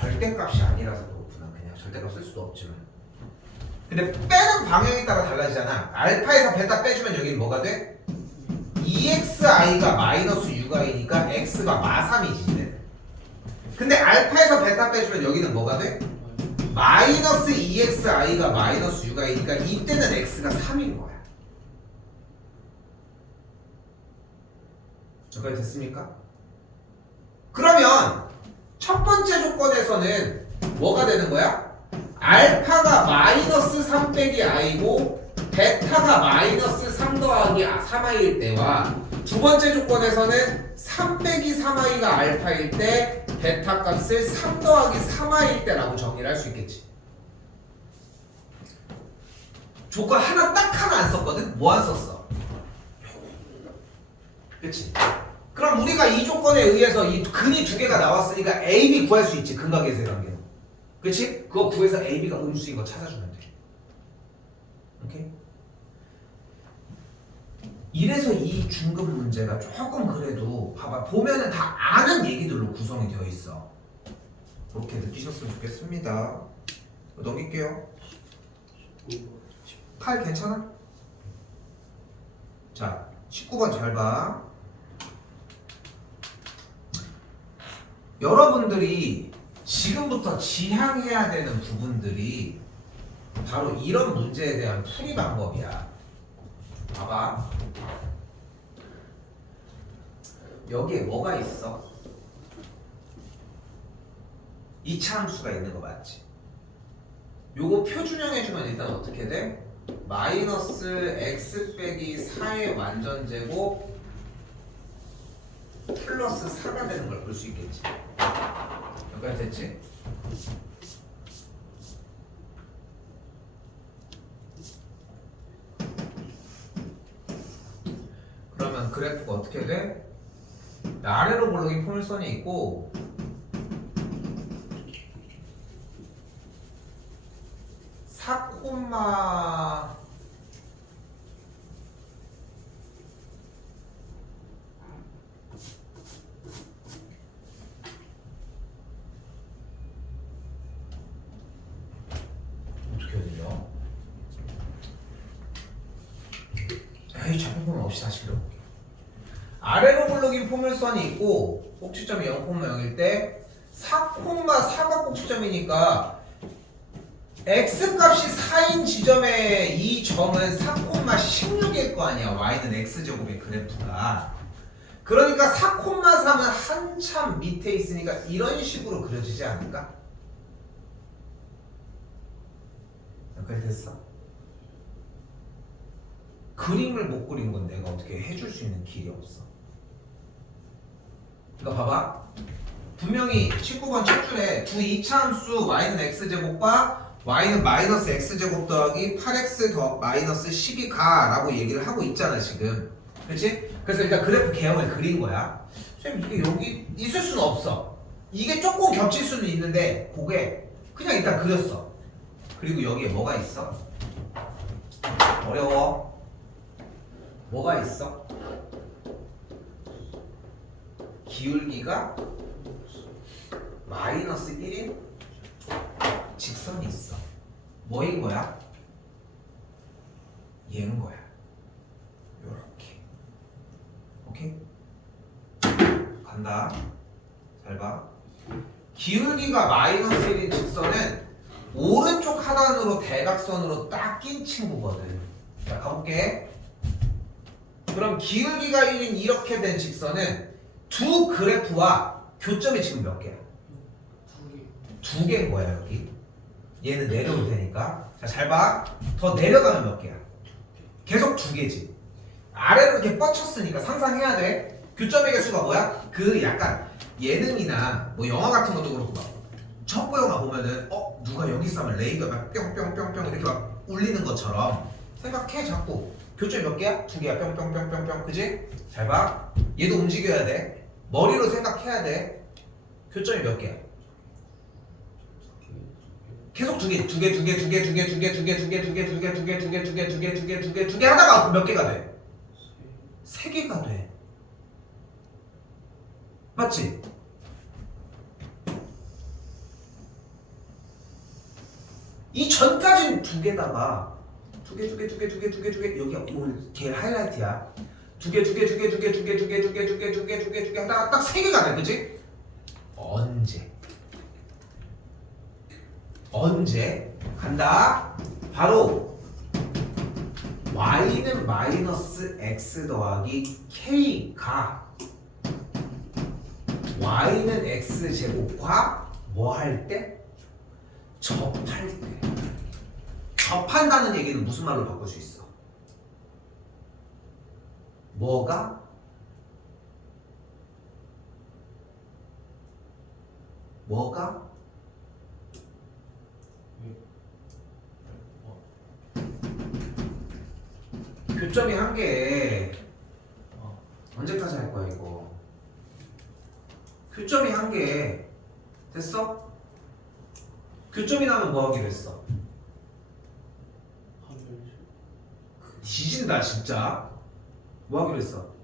절대값이 아니라서 그렇구나. 그냥 절대값 쓸 수도 없지만. 근데 빼는 방향에 따라 달라지잖아. 알파에서 베타 빼주면 여기는 뭐가 돼? EXI가 마이너스 6I니까 X가 마3이지. 근데 알파에서 베타 빼주면 여기는 뭐가 돼? 마이너스 2XI가 마이너스 6I니까 이때는 X가 3인 거야. 여기까지 됐습니까? 그러면 첫 번째 조건에서는 뭐가 되는 거야? 알파가 마이너스 3 빼기 i고 베타가 마이너스 3 더하기 3i일 때와 두 번째 조건에서는 3 빼기 3i가 알파일 때 베타 값을 3 더하기 3i일 때라고 정리를 할 수 있겠지. 조건 하나 딱 하나 안 썼거든? 뭐 안 썼어? 그치? 그럼 우리가 이 조건에 의해서 이 근이 두 개가 나왔으니까 A, B 구할 수 있지. 근각에서의 관계는. 그치? 그거 구해서 A, B가 음수인 거 찾아주면 돼. 오케이? 이래서 이 중급 문제가 조금 그래도 봐봐. 보면은 다 아는 얘기들로 구성이 되어 있어. 그렇게 느끼셨으면 좋겠습니다. 넘길게요. 8 괜찮아? 자, 19번 잘 봐. 여러분들이 지금부터 지향해야 되는 부분들이 바로 이런 문제에 대한 풀이 방법이야. 봐봐. 여기에 뭐가 있어? 이차 함수가 있는 거 맞지? 요거 표준형해주면 일단 어떻게 돼? 마이너스 x 빼기 4의 완전제곱 플러스 4가 되는 걸 볼 수 있겠지. 여기까지 됐지? 그러면 그래프가 어떻게 돼? 아래로 볼록인 포물선이 있고 어떻게 해야 되냐? 에이 작품은 없이 다시 그려볼게. 아래로 볼록인 포물선이 있고 꼭지점이 0,0일 때 4,4가 꼭지점이니까 x값이 4인 지점의 이 점은 4,16일 거 아니야. y는 x제곱의 그래프가. 그러니까 4,3은 한참 밑에 있으니까 이런 식으로 그려지지 않을까? 여기까지 됐어? 그림을 못 그린 건 내가 어떻게 해줄 수 있는 길이 없어. 그러니까 봐봐. 분명히 19번 첫 줄에 두 이차함수 y는 x제곱과 y는 마이너스 x제곱 더하기 8x 더 마이너스 12가 라고 얘기를 하고 있잖아 지금. 그렇지? 그래서 일단 그래프 개형을 그린 거야. 선생님 이게 여기 있을 수는 없어. 이게 조금 겹칠 수는 있는데 그게 그냥 일단 그렸어. 그리고 여기에 뭐가 있어? 어려워. 뭐가 있어? 기울기가 마이너스 1인 직선이 있어. 뭐인 거야? 얘인 거야. 요렇게. 오케이? 간다. 잘 봐. 기울기가 마이너스 1인 직선은 오른쪽 하단으로 대각선으로 딱 낀 친구거든. 자, 가볼게. 그럼 기울기가 1인 이렇게 된 직선은 두 그래프와 교점이 지금 몇 개야? 두 개인 거야 여기. 얘는 내려올 테니까. 자, 잘 봐. 더 내려가면 몇 개야? 계속 두 개지. 아래로 이렇게 뻗쳤으니까 상상해야 돼. 교점의 개수가 뭐야? 그 약간 예능이나 뭐 영화 같은 것도 그렇고 막 첩보 영화 보면은 누가 여기 있으면 레이더 막 뿅뿅뿅뿅 이렇게 막 울리는 것처럼 생각해 자꾸. 교점이 몇 개야? 두 개야. 뿅뿅뿅뿅뿅. 그지? 잘 봐. 얘도 움직여야 돼. 머리로 생각해야 돼. 교점이 몇 개야? 계속 두 개 하다가 몇 개가 돼? 세 개가 돼. 맞지? 이 전까지는 두 개다가 두 개 여기가 오늘 걔 하이라이트야. 두 개 하다가 딱 세 개가 돼, 그지? 언제 간다? 바로 y는 마이너스 x 더하기 k가 y는 x 제곱과 뭐 할 때? 접할 때. 접한다는 얘기는 무슨 말로 바꿀 수 있어? 뭐가? 교점이 한 개. 언제까지 할 거야 이거? 교점이 한 개. 됐어? 교점이 나면 뭐 하기로 했어? 뒤진다 진짜. 뭐 하기로 했어?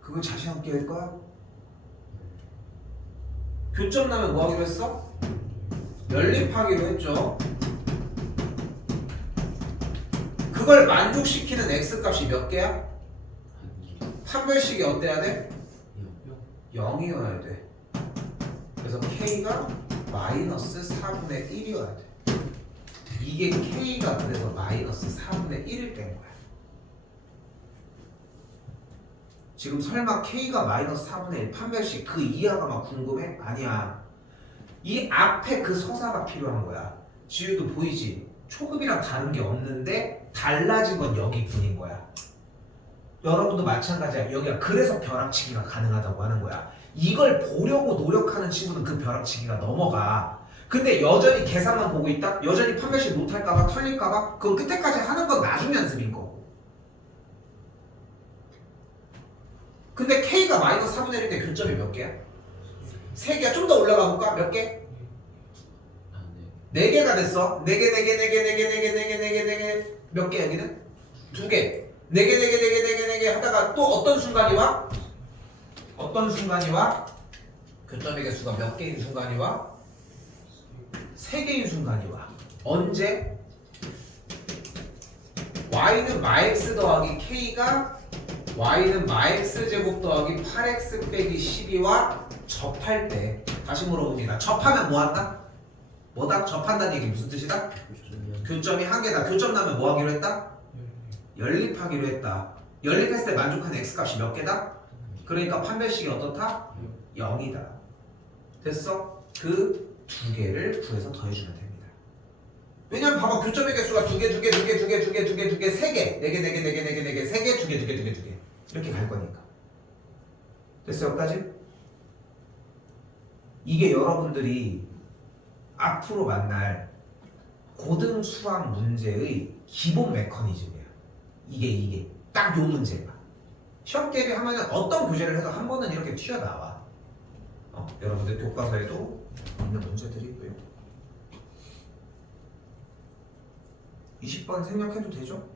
그거 자신 없게 할 거야? 교점 나면 뭐 하기로 했어? 연립하기로 했죠. 그걸 만족시키는 x값이 몇 개야? 판별식이 어때야 돼? 0이어야 돼. 그래서 k가 마이너스 4분의 1이어야 돼. 이게 k가 그래서 마이너스 4분의 1일 때인 거야. 지금 설마 k가 마이너스 4분의 1 판별식 그 이하가 막 궁금해? 아니야. 이 앞에 그 서사가 필요한 거야. 지우도 보이지? 초급이랑 다른 게 없는데 달라진 건 여기뿐인 거야. 여러분도 마찬가지야. 여기가 그래서 벼락치기가 가능하다고 하는 거야. 이걸 보려고 노력하는 친구는 그 벼락치기가 넘어가. 근데 여전히 계산만 보고 있다? 여전히 판별식 못할까봐 털릴까봐? 그건 끝에까지 하는 건 나중 연습인 거고. 근데 K가 마이너스 4분의 1일 때 교점이 몇 개야? 3개야. 좀 더 올라가 볼까? 몇 개? 4개가 됐어. 4개. 몇 개 여기는? 2개. 4개 하다가 또 어떤 순간이 와? 교점의 개수가 몇 개인 순간이 와? 3개인 순간이 와. 언제? y는 마x 더하기 k가 y는 마x 제곱 더하기 8x 빼기 12와 접할 때. 다시 물어봅니다. 접하면 뭐 한다? 뭐다? 접한다는 얘기 무슨 뜻이다? 교점이 한 개다. 교점 나면 뭐 하기로 했다? 연립하기로 했다. 연립했을 때 만족한 x값이 몇 개다? 그러니까 판별식이 어떻다? 0이다. 됐어? 그 두 개를 구해서 더해주면 됩니다. 왜냐면 봐봐. 교점의 개수가 2개, 3개, 4개, 3개, 2개 이렇게 갈 거니까. 됐어? 여기까지? 이게 여러분들이 앞으로 만날 고등 수학 문제의 기본 메커니즘이야. 이게 딱 요 문제가. 시험 대비하면 어떤 교재를 해도 한 번은 이렇게 튀어나와. 여러분들 교과서에도 있는 문제들이고요. 20번 생략해도 되죠?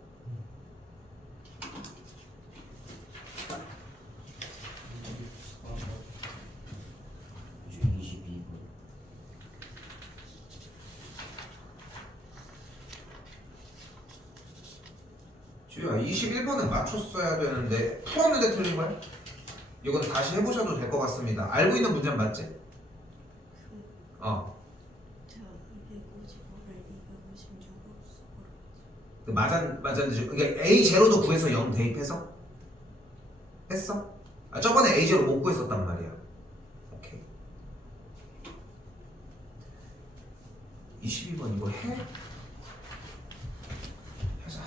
이제 22분. 지우야 21번은 맞췄어야 되는데 풀었는데 틀린 거야? 이건 다시 해보셔도 될 것 같습니다. 알고 있는 문제는 맞지? 저 255를 256으로 써버려. 맞았는데 그게 A0도 구해서 0 대입해서? 했어? 저번에 A0 못 구했었단 말이야. 오케이. 22번 이거 해? 하자.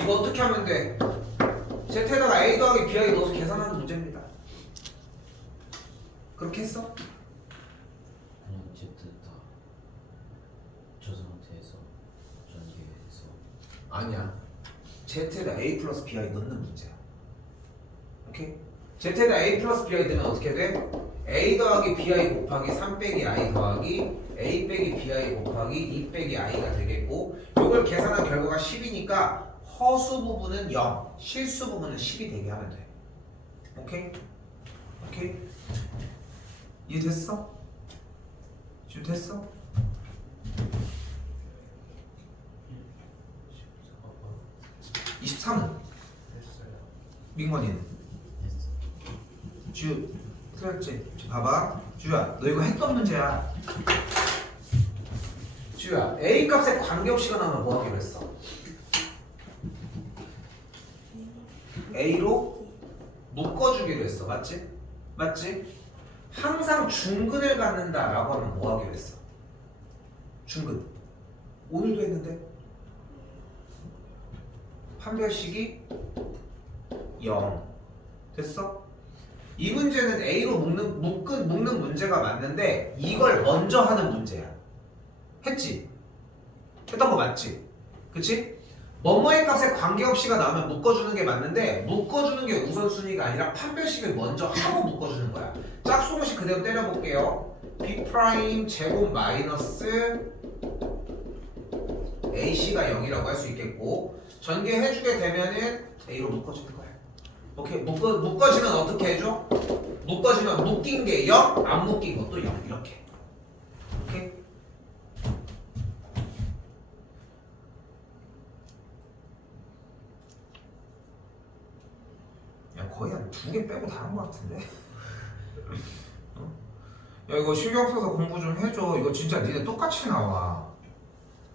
이거 어떻게 하면 돼? Z에다가 A 더하기 B하기 넣어서 계산하는 문제입니다. 그렇게 했어? 그냥 Z 다 저 상태에서 전개해서 아니야. Z에다 A 플러스 B하기 넣는 문제야. 오케이? Z에다 A 플러스 B하기 되면 어떻게 돼? A 더하기 B하기 곱하기 3 빼기 I 더하기 A 빼기 B하기 곱하기 2 빼기 I가 되겠고, 이걸 계산한 결과가 10이니까 허수 부분은 0, 실수 부분은 10이 되게 하면 돼. 오케이? 오케이? 이해됐어? 지금 됐어? 23은? 됐어요. 민건이는? 됐어. 지우 틀렸지? 지금 봐봐 지우야 너 이거 했던 문제야. 지우야 A 값에 관계없이가 나오면 뭐 하기로 했어? A로 묶어주기로 했어. 맞지? 맞지? 항상 중근을 갖는다라고 하면 뭐 하기로 했어? 중근. 오늘도 했는데 판별식이 0 됐어? 이 문제는 A로 묶는 문제가 맞는데 이걸 먼저 하는 문제야. 했지? 했던 거 맞지? 그치? 뭐뭐의 값에 관계없이가 나오면 묶어주는 게 맞는데 묶어주는 게 우선순위가 아니라 판별식을 먼저 하고 묶어주는 거야. 짝수공식 그대로 때려볼게요. B' 제곱 마이너스 AC가 0이라고 할 수 있겠고 전개해주게 되면은 A로 묶어주는 거야. 오케이? 묶어지면 어떻게 해줘? 묶어지면 묶인 게 0, 안 묶인 것도 0 이렇게. 오케이? 야 거의 한 2개 빼고 다 한 것 같은데? 어? 야 이거 실경 써서 공부 좀 해줘. 이거 진짜 니네 똑같이 나와.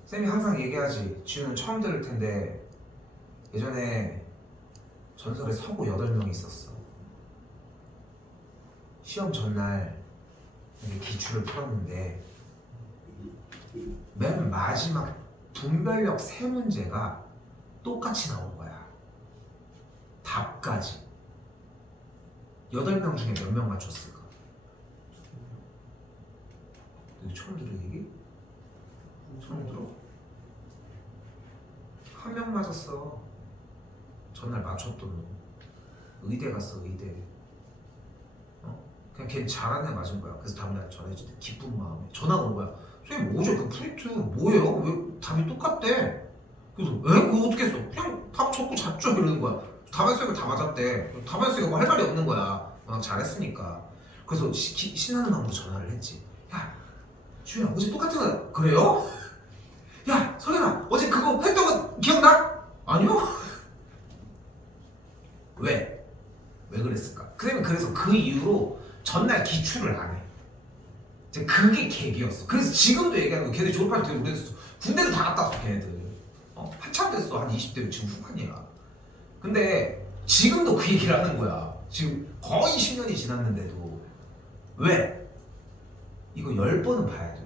쌤이 항상 얘기하지. 지우는 처음 들을 텐데 예전에 전설에 서고 8명이 있었어. 시험 전날 이렇게 기출을 풀었는데 맨 마지막 분별력 3문제가 똑같이 나온 거야. 답까지. 8명 중에 몇 명 맞췄을까? 너 처음 들은 얘기? 처음 들어? 한 명 맞았어. 전날 맞췄던 놈. 의대 갔어 의대. 그냥 걔 잘하는 애 맞은 거야. 그래서 다음날 전해줄 때 기쁜 마음에 전화가 온 거야. 선생님 뭐죠 그 프린트 뭐예요? 왜 답이 똑같대? 그래서 에? 그거 어떻게 했어? 그냥 답 적고 잤죠 이러는 거야. 답안쓰기가 다 맞았대. 답안쓰기가 뭐 할 말이 없는 거야. 워낙 잘했으니까. 그래서 신나는 마음으로 전화를 했지. 야 주희야 어제 똑같은 거 그래요? 야 석연아 어제 그거 했던 거 기억나? 아니요? 왜? 왜 그랬을까? 그래서 그 이후로 전날 기출을 안 해. 이제 그게 계기였어. 그래서 지금도 얘기하는 거 걔네 졸업할 때 오래됐어. 군대도 다 갔다 왔어 걔네들. 한참 됐어. 한 20대로 지금 후반이야. 근데 지금도 그 얘기를 하는 거야. 지금 거의 10년이 지났는데도. 왜? 이거 10번은 봐야 돼.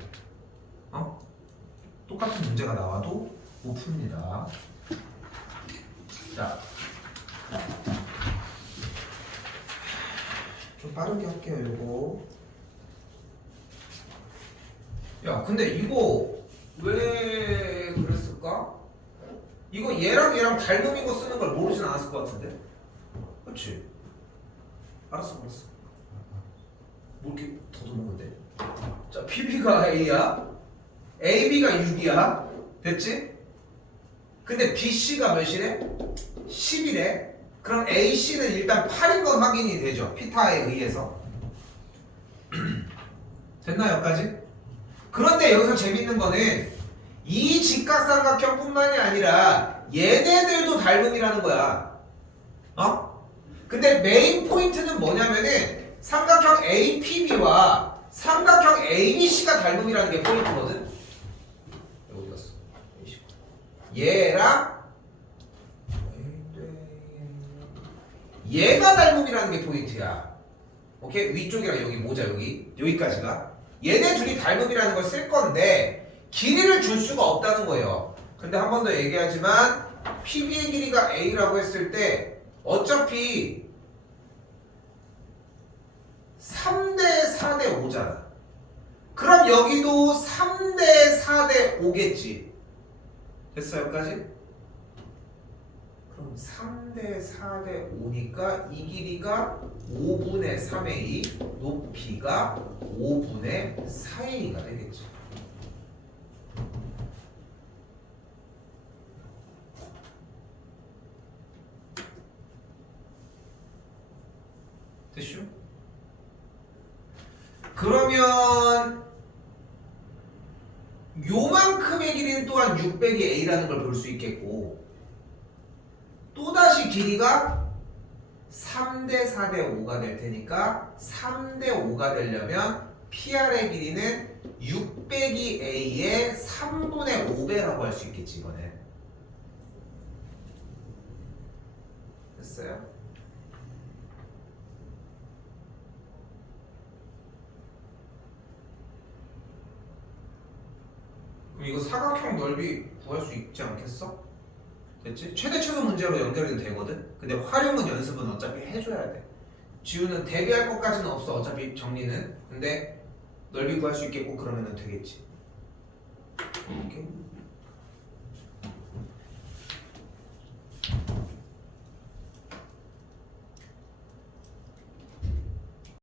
똑같은 문제가 나와도 못 풉니다. 자, 좀 빠르게 할게요. 이거. 야, 근데 이거 왜 그랬을까? 이거 얘랑 닮음인 거 쓰는 걸 모르진 않았을 것 같은데. 그렇지? 알았어. 뭐 이렇게 더듬은 건데? 자, PB가 A야. AB가 6이야. 됐지? 근데 BC가 몇이래? 10이래. 그럼 AC는 일단 8인 건 확인이 되죠. 피타에 의해서. 됐나 여기까지? 그런데 여기서 재밌는 거는 이 직각삼각형뿐만이 아니라 얘네들도 닮음이라는 거야. 근데 메인 포인트는 뭐냐면은 삼각형 APB와 삼각형 ABC가 닮음이라는 게 포인트거든. 어디 갔어? 얘랑 얘가 닮음이라는 게 포인트야. 오케이? 위쪽이랑 여기 모자 여기까지가 얘네 둘이 닮음이라는 걸 쓸 건데 길이를 줄 수가 없다는 거예요. 근데 한 번 더 얘기하지만 PB의 길이가 A라고 했을 때 어차피 3대 4대 5잖아. 그럼 여기도 3대 4대 5겠지. 됐어 여기까지? 그럼 3대 4대 5니까 이 길이가 5분의 3의 2, 높이가 5분의 4의 2가 되겠지. 됐슈? 그러면 이만큼의 길이는 또한 6 빼기 a라는 걸 볼 수 있겠고 또다시 길이가 3대 4대 5가 될 테니까 3대 5가 되려면 PR의 길이는 6 빼기 a의 3분의 5배라고 할 수 있겠지 이번에. 됐어요? 그럼 이거 사각형 넓이 구할 수 있지 않겠어? 됐지? 최대 최소 문제로 연결이 되거든? 근데 활용은 연습은 어차피 해줘야 돼. 지우는 대비할 것까지는 없어 어차피 정리는. 근데 넓이 구할 수 있겠고 그러면 되겠지. 오케이?